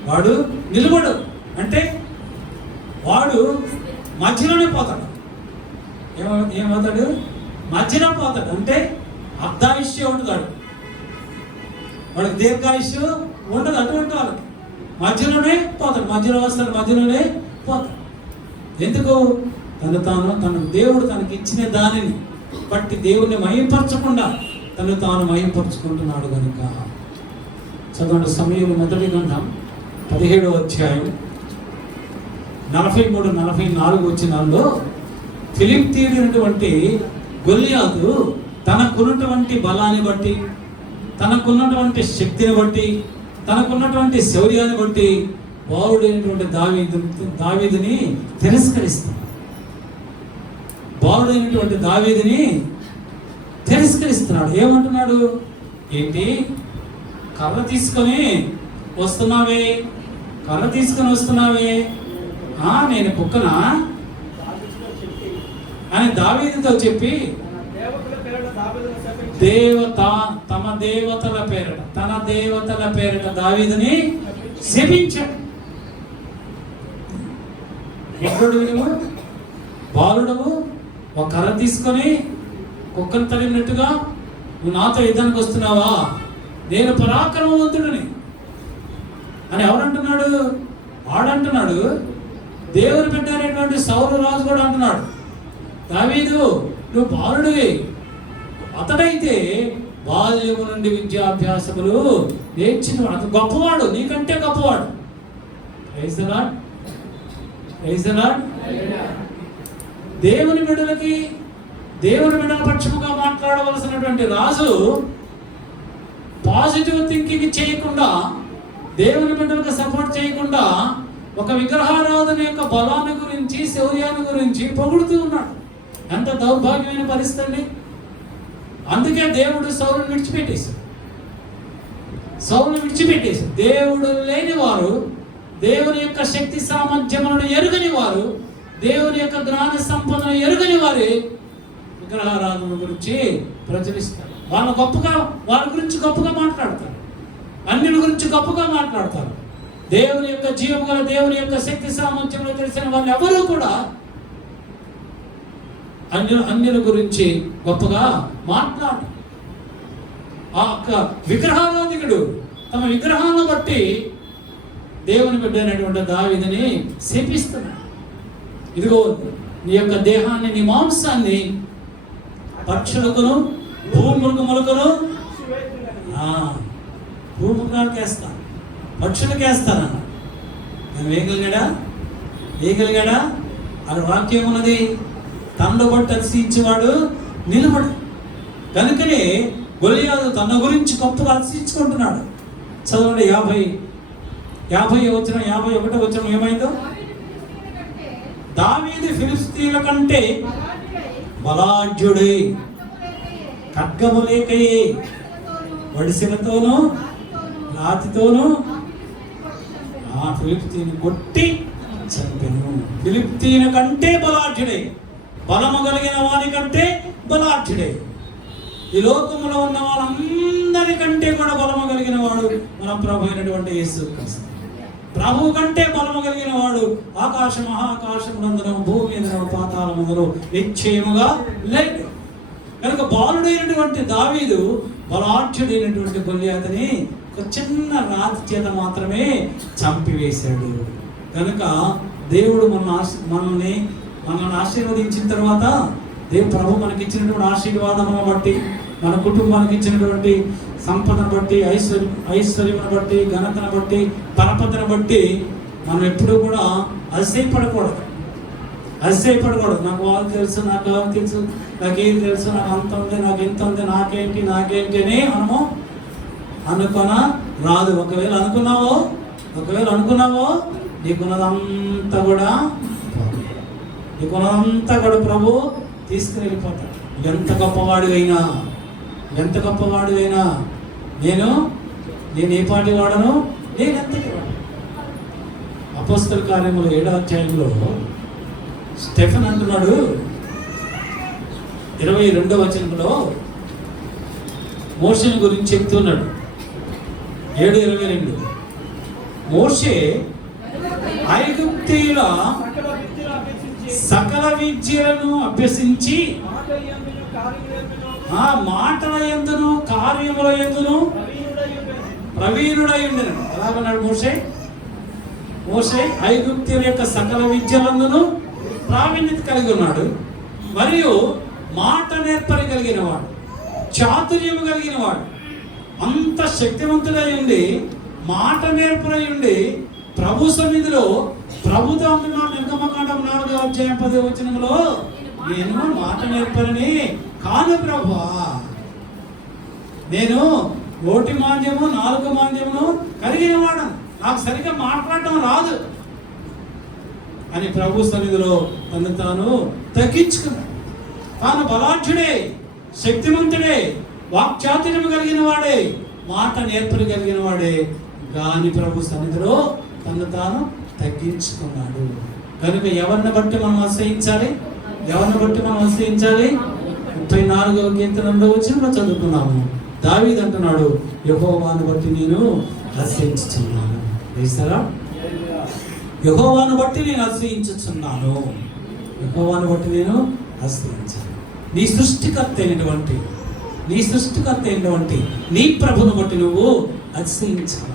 వాడు నిలువడు అంటే వాడు మధ్యలోనే పోతాడు. ఏమవుతాడు? మధ్యలో పోతాడు. అంటే అర్ధాయుష్యం ఉండదు, వాడికి దీర్ఘాయుష్యం ఉండదు. అటువంటి వాళ్ళకి మధ్యలోనే పోతాడు, మధ్యలో వస్తాడు, మధ్యలోనే పోతాడు. ఎందుకు? తన దేవుడు తనకి ఇచ్చిన దానిని బట్టి దేవుణ్ణి మహింపరచకుండా తను తాను మహింపరుచుకుంటున్నాడు కనుక. చదవండి సమూయేలు మొదటి గ్రంథం 17వ అధ్యాయం 43-44 వచనాల్లో ఫిలిష్తీయుడైనటువంటి గొల్లియాతు తనకున్నటువంటి బలాన్ని బట్టి, తనకున్నటువంటి శక్తిని బట్టి, తనకున్నటువంటి శౌర్యాన్ని బట్టి బాలుడైనటువంటి దావీదుని తిరస్కరిస్తాడు. బాలుడైనటువంటి దావీదుని తిరస్కరిస్తున్నాడు. ఏమంటున్నాడు? ఏంటి కర్ర తీసుకొని వస్తున్నావే, నేను కుక్కనా అని దావీదుతో చెప్పి తన దేవతల పేరట దావీదుని శపించాడు. ఎప్పుడు నువ్వు బాలుడవు, ఒక కర్ర తీసుకొని కుక్కను తరిగినట్టుగా నువ్వు నాతో యుద్ధానికి వస్తున్నావా? నేను పరాక్రమవంతుడిని అని ఎవరంటున్నాడు? ఆడంటున్నాడు. దేవుని బిడ్డ అనేటువంటి సౌలు రాజు కూడా అంటున్నాడు, దావీదు నువ్వు బాలుడివి, అతడైతే బాల్యము నుండి విద్యాభ్యాసములు నేర్చిన అతను గొప్పవాడు, నీకంటే గొప్పవాడు. Praise the lord, praise the lord. దేవుని బిడ్డల పక్షముగా మాట్లాడవలసినటువంటి రాజు పాజిటివ్ థింకింగ్ చేయకుండా, దేవుని బిడ్డలకు సపోర్ట్ చేయకుండా ఒక విగ్రహారాధన యొక్క బలాన్ని గురించి, శౌర్యాన్ని గురించి పొగుడుతూ ఉన్నాడు. ఎంత దౌర్భాగ్యమైన పరిస్థితి. అందుకే దేవుడు సౌలును విడిచిపెట్టేశాడు. దేవుడు లేని వారు, దేవుని యొక్క శక్తి సామర్థ్యములను ఎరుగని వారు, దేవుని యొక్క జ్ఞాన సంపదను ఎరుగని వారి విగ్రహారాధన గురించి ప్రచురిస్తారు. వాళ్ళ గురించి గొప్పగా మాట్లాడతారు, అన్యుల గురించి గొప్పగా మాట్లాడతారు. దేవుని యొక్క జీవము గల దేవుని యొక్క శక్తి సామర్థ్యములు తెలిసిన వాళ్ళు ఎవరూ కూడా అన్యుల గురించి గొప్పగా మాట్లాడు. ఆ విగ్రహారాధికుడు తమ విగ్రహాలను బట్టి దేవుని బిడ్డ అనేటువంటి దావీదుని శపిస్తున్నాడు. ఇదిగో నీ యొక్క దేహాన్ని, నీ మాంసాన్ని పక్షులకును భూమృగములకును, భూమృగాలకు వేస్తాను, పక్షులకు వేస్తానన్న. నేను వేయగలిగాడా అని వాక్యం ఉన్నది. తనను బట్టి అతిశయించేవాడు నిలబడు. కనుకనే గొల్లియాతు తన గురించి గొప్పగా అతిశయించుకుంటున్నాడు. చదవండి 51వ వచనం ఏమైందో? దావీదు ఫిలిష్తీయుల కంటే బలాఢ్యుడై ఖడ్గము లేకయే వడిసెలతోనూ రాతితోనూ ఫిలిష్తీయుని కొట్టి చంపెను. ఫిలిష్తీయుని కంటే బలాఢ్యుడై, బలము కలిగిన వారి కంటే బలాఢ్యుడై, ఈ లోకములో ఉన్న వాళ్ళందరికంటే కూడా బలము కలిగిన వాడు మన ప్రభు అయినటువంటి యేసుక్రీస్తు. ప్రభువు కంటే బలము కలిగిన వాడు ఆకాశ మహాకాశమునందును భూమి మీదను పాతాళమునందును నిశ్చయముగా లేడు. కనుక బాలుడైనటువంటి దావీదు బలాఢ్యుడైనటువంటి గొల్లియాతుని ఒక చిన్న రాతి చేత మాత్రమే చంపివేశాడు. కనుక దేవుడు మనల్ని ఆశీర్వదించిన తర్వాత ప్రభు మనకి ఇచ్చినటువంటి ఆశీర్వాదమును బట్టి, మన కుటుంబానికి ఇచ్చినటువంటి సంపదను బట్టి, ఐశ్వర్యమును బట్టి, ఘనతను బట్టి, పరపతను బట్టి మనం ఎప్పుడూ కూడా అతిశయపడకూడదు. నాకు వాళ్ళు తెలుసు, నాకు వాళ్ళు తెలుసు, నాకేం తెలుసు, నాకు అంత ఉంది, నాకు ఇంత ఉంది, నాకేంటి అని మనము అనుకున్న రాదు. ఒకవేళ అనుకున్నావో నీకున్నదంతా కూడా ప్రభు తీసుకుని వెళ్ళిపోతాడు. ఎంత గొప్పవాడివైనా నేను ఏ పాటి వాడను, నేను ఎంతటి వాడు. అపోస్తల కార్యములు 7వ అధ్యాయంలో స్టెఫెన్ అంటున్నాడు 22వ వచనంలో మోషేని గురించి చెప్తున్నాడు. 7:22 మోషే ఐగుప్తీయుల సకల విద్యలను అభ్యసించి ఆ మాటల యందును కార్యముల యందును ప్రవీణుడై ఉండెను. అలాగన్నాడు మోషే ఐగుప్తీయుల యొక్క సకల విద్యలందును ప్రావీణ్యత కలిగి ఉన్నాడు, మరియు మాట నేర్పగలిగిన వాడు, చాతుర్యము కలిగిన వాడు, అంత శక్తివంతుడై ఉండి, మాట నేర్పరై ఉండి, ప్రభు సన్నిధిలో ప్రభుతో అంటున్నాడు. నిర్గమకాండం 4వ అధ్యాయం 10వ వచనంలో, నేను మాట నేర్పరని కాను ప్రభువా, నేను నోటి మాంద్యము నాలుగు మాంద్యమును కలిగిన వాడు, నాకు సరిగ్గా మాట్లాడటం రాదు అని ప్రభు సన్నిధిలో తను తాను తగ్గించుకున్నాడు. తాను బలాఢ్యుడే, శక్తివంతుడే, వాక్చాతుర్యము కలిగిన వాడే, మాట నేర్పరి కలిగిన వాడే, గాని ప్రభు సన్నిధిలో తను తాను తగ్గించుకున్నాడు. కనుక ఎవరిని బట్టి మనం ఆశ్రయించాలి? 34వ కీర్తన 2వ వచనంలో చదువుకున్నాము. దావీదు అంటున్నాడు, యెహోవాను బట్టి నేను ఆశ్రయించుచున్నాను. వేస్తారా? యెహోవాను బట్టి నేను ఆశ్రయించుచున్నాను. నీ సృష్టికర్త అయినటువంటి నీ ప్రభును బట్టి నువ్వు అతిశయించాలి.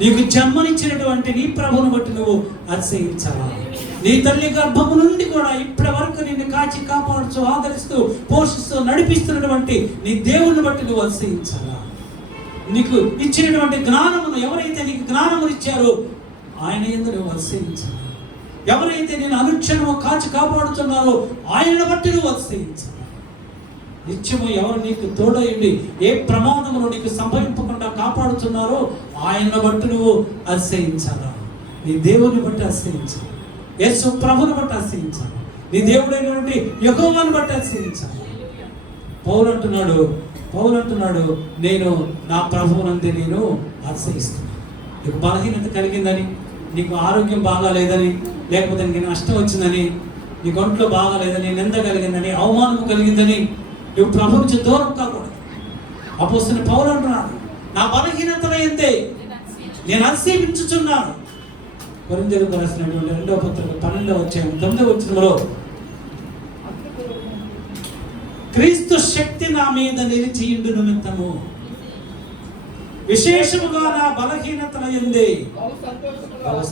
నీకు జన్మనిచ్చినటువంటి నీ ప్రభును బట్టి నువ్వు అతిశయించాలా. నీ తల్లి గర్భము నుండి కూడా ఇప్పటి వరకు నిన్ను కాచి కాపాడుతూ, ఆదరిస్తూ, పోషిస్తూ, నడిపిస్తున్నటువంటి నీ దేవుని బట్టి నువ్వు అతిశయించాలా. నీకు ఇచ్చినటువంటి జ్ఞానమును, ఎవరైతే నీకు జ్ఞానమును ఇచ్చారో ఆయన యందు నువ్వు అతిశయించాలి. ఎవరైతే నేను అనుక్షణము కాచి కాపాడుతున్నారో ఆయనను బట్టి నువ్వు అతిశయించాలి. నిత్యము ఎవరు నీకు తోడైండి ఏ ప్రమాదమును నీకు సంభవింపకుండా కాపాడుతున్నారో ఆయనను బట్టి నువ్వు అతిశయించాలా. నీ దేవుని బట్టి అతిశయించాలి. యేసు ప్రభుని బట్టి అతిశయించాలి. నీ దేవుడైనటువంటి యెహోవాను బట్టి అతిశయించాలి. పౌలు అంటున్నాడు నేను నా ప్రభువునందే నేను అతిశయిస్తున్నాను. నీకు బలహీనత కలిగిందని, నీకు ఆరోగ్యం బాగాలేదని, లేకపోతే నీకు నష్టం వచ్చిందని, నీకు ఒంట్లో బాగాలేదని, నింద కలిగిందని, అవమానం కలిగిందని నువ్వు ప్రభు నుంచి దూరం కాకూడదు. అపోస్తలుడైన పౌలు అంటున్నాడు, నా బలహీనతలో ఎంతే నేను అతిశయించుచున్నాను. కొరింథీయులకు రాసినటువంటి 2వ పత్రిక 12వ అధ్యాయం 9వ వచనంలో, క్రీస్తు శక్తి నా మీద నిలిచియుండు నిమిత్తము విశేషముగా నా బలహీనతల యందే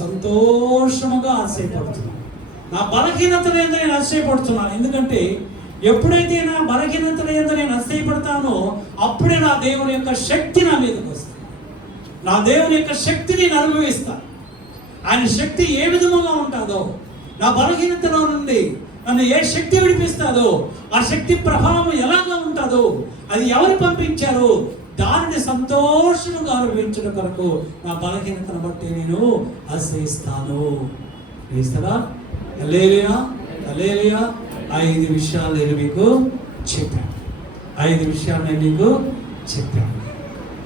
సంతోషముగా ఆశయపడుతున్నాను. నా బలహీనతల యందు నేను ఆశయపడుతున్నాను. ఎందుకంటే ఎప్పుడైతే నా బలహీనతల యందు నేను ఆశయపడతానో అప్పుడే నా దేవుని యొక్క శక్తి నా మీదకి వస్తుంది. నా దేవుని యొక్క శక్తిని నేను అనుభవిస్తాను. ఆయన శక్తి ఏ విధముగా ఉంటుందో, నా బలహీనతలో నుండి నన్ను ఏ శక్తి విడిపిస్తాదో, ఆ శక్తి ప్రభావం ఎలాగా ఉంటుందో, అది ఎవరు పంపించారో దానిని సంతోషముగా అనుభవించడం కొరకు నా బలహీనతను బట్టి నేను ఆశ్రయిస్తాను. వేస్తారా? హల్లెలూయా, హల్లెలూయా. 5 విషయాలు నేను మీకు చెప్పాను.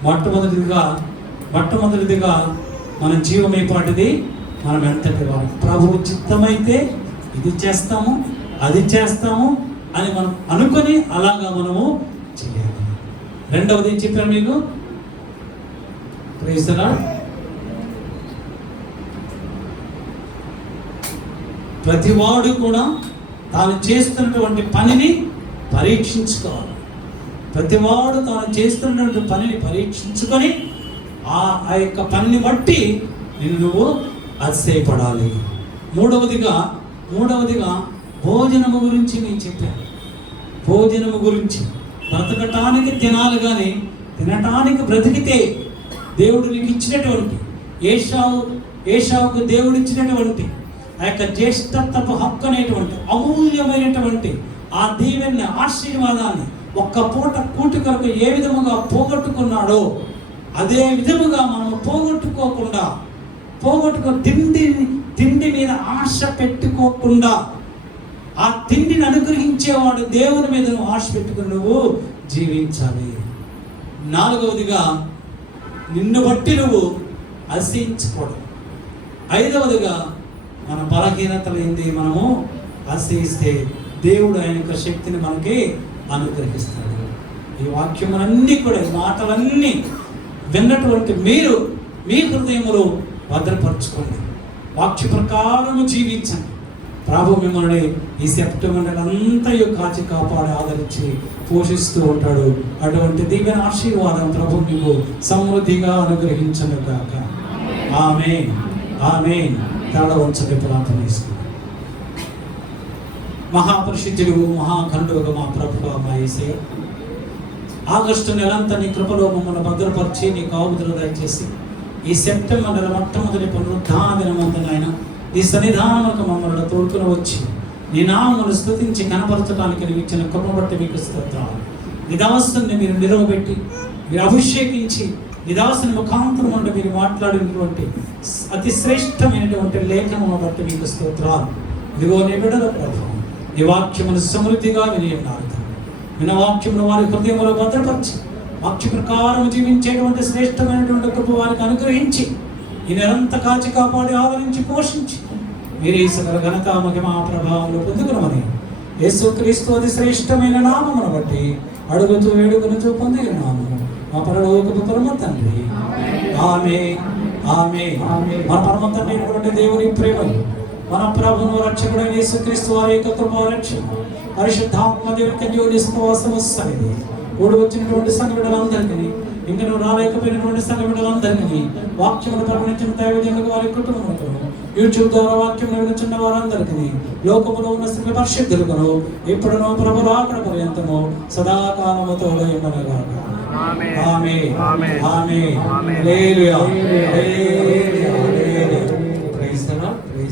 మొట్టమొదటిదిగా మన జీవం ఏపాటిది? మనం ఎంతటి వారు? ప్రభువు చిత్తమైతే ఇది చేస్తాము, అది చేస్తాము అని మనం అనుకొని అలాగా మనము చేయాలి. రెండవది ఏం చెప్పాను మీకు? Praise the lord. ప్రతివాడు కూడా తాను చేస్తున్నటువంటి పనిని పరీక్షించుకోవాలి. ప్రతివాడు తాను చేస్తున్నటువంటి పనిని పరీక్షించుకొని ఆ యొక్క పనిని బట్టి నువ్వు అతిశయపడాలి. మూడవదిగా భోజనము గురించి నేను చెప్పాను. భోజనము గురించి. బ్రతకటానికి తినాలి, కానీ తినటానికి బ్రతికితే దేవుడు నీకు ఇచ్చినటువంటి ఏషావుకు దేవుడు ఇచ్చినటువంటి ఆ యొక్క జ్యేష్ఠత్వపు హక్కు అనేటువంటి అమూల్యమైనటువంటి ఆ దీవెన్ని, ఆశీర్వాదాన్ని ఒక్క పూట కూటి కొరకు ఏ విధముగా పోగొట్టుకున్నాడో అదే విధముగా మనము పోగొట్టుకో తిండి మీద ఆశ పెట్టుకోకుండా, ఆ తిండిని అనుగ్రహించేవాడు దేవుని మీద నువ్వు ఆశ పెట్టుకుని నువ్వు జీవించాలి. 4వదిగా నిన్ను బట్టి నువ్వు అసహించకూడదు. 5వదిగా మన బలహీనతలు ఏంది, మనము అసహిస్తే దేవుడు ఆయన యొక్క శక్తిని మనకి అనుగ్రహిస్తాడు. ఈ వాక్యములన్నీ కూడా, ఈ మాటలన్నీ విన్నటువంటి మీరు మీ హృదయములో భద్రపరచుకోండి, వాక్య ప్రకారము జీవించండి. ప్రభు మిమ్మల్ని ఈ సెప్టెంబర్ నెల అంతయు కాచి కాపాడి ఆదరించి పోషిస్తూ ఉంటాడు. అటువంటి దీవెన ఆశీర్వాదం ప్రభు మీకు సమృద్ధిగా అనుగ్రహించను గాక. ఆమేన్, ఆమేన్. తల వంచని ప్రార్థనిస్తున్నాను. మహాపరిశుద్ధుడు, మహాఖండుగా మా ప్రభువా, మా యేసయ్య, ఆగస్టు నెలంతా నీ కృపలో మమ్మల్ని భద్రపరిచి నీ కాపుదల దయచేసి ఈ సెప్టెంబర్ నెల మొట్టమొదటి పునరుద్ధానమందు ఆయన ఈ సన్నిధానములకు మమ్మల్ని తోడుకుని వచ్చి నీ నామమును స్తుతించి కనపరచడానికి నీవు ఇచ్చిన కృప బట్టి మీకు స్తోత్రాలు. నీ దాసుని మీరు నిలవబెట్టి, మీరు అభిషేకించి, నీ దాసుని ముఖాంతరం నుండి మీరు మాట్లాడినటువంటి అతి శ్రేష్టమైనటువంటి లేఖనమును బట్టి మీకు స్తోత్రాలు. ఇదిగో నీ బిడ్డల ప్రభావం, నీ వాక్యమును సమృద్ధిగా వినియున్నారు. విన్న వాక్యమును వారి హృదయంలో భద్రపరిచి వాక్య ప్రకారం జీవించేటువంటి శ్రేష్టమైనటువంటి కృప వారికి అనుగ్రహించి ఈ నెలంతా కాచి కాపాడి ఆదరించి పోషించి మీరు ఈ సకల ఘనత మహిమ ప్రభావంలో పొందుకున్నామని యేసుక్రీస్తు అతి శ్రేష్టమైన నామమును బట్టి అడుగుతూ వేడుకను పొందిన నామము మా పరలోకపు పరమ తండ్రి. ఆమేన్, ఆమేన్. మన పరమ తండ్రి అయినటువంటి దేవుని ప్రేమలు, మన ప్రభువును రక్షకుడైన యేసుక్రీస్తు వారి యొక్క కృపా రక్షణ, పరిశుద్ధాత్మ దేవుని కన్యోని సహవాసము సన్నిధి కూడి వచ్చినటువంటి సంఘ బిడ్డలందరికీ, ఇంకా నువ్వు రాలేకపోయినటువంటి సంఘ బిడ్డలందరికీ, వాక్యమును ప్రకటించిన దైవజనులకు వారి కుటుంబములకు, యూట్యూబ్ ద్వారా వాక్యం వినుచున్న వారందరికీ, లోకములో ఉన్న స్త్రీ పరిశుద్ధులకు ఎప్పుడునో ప్రభువు రాకడ పర్యంతము సదాకాలము తోడయుండునుగాక. ఆమేన్, ఆమేన్, ఆమేన్. హల్లెలూయా, హల్లెలూయా.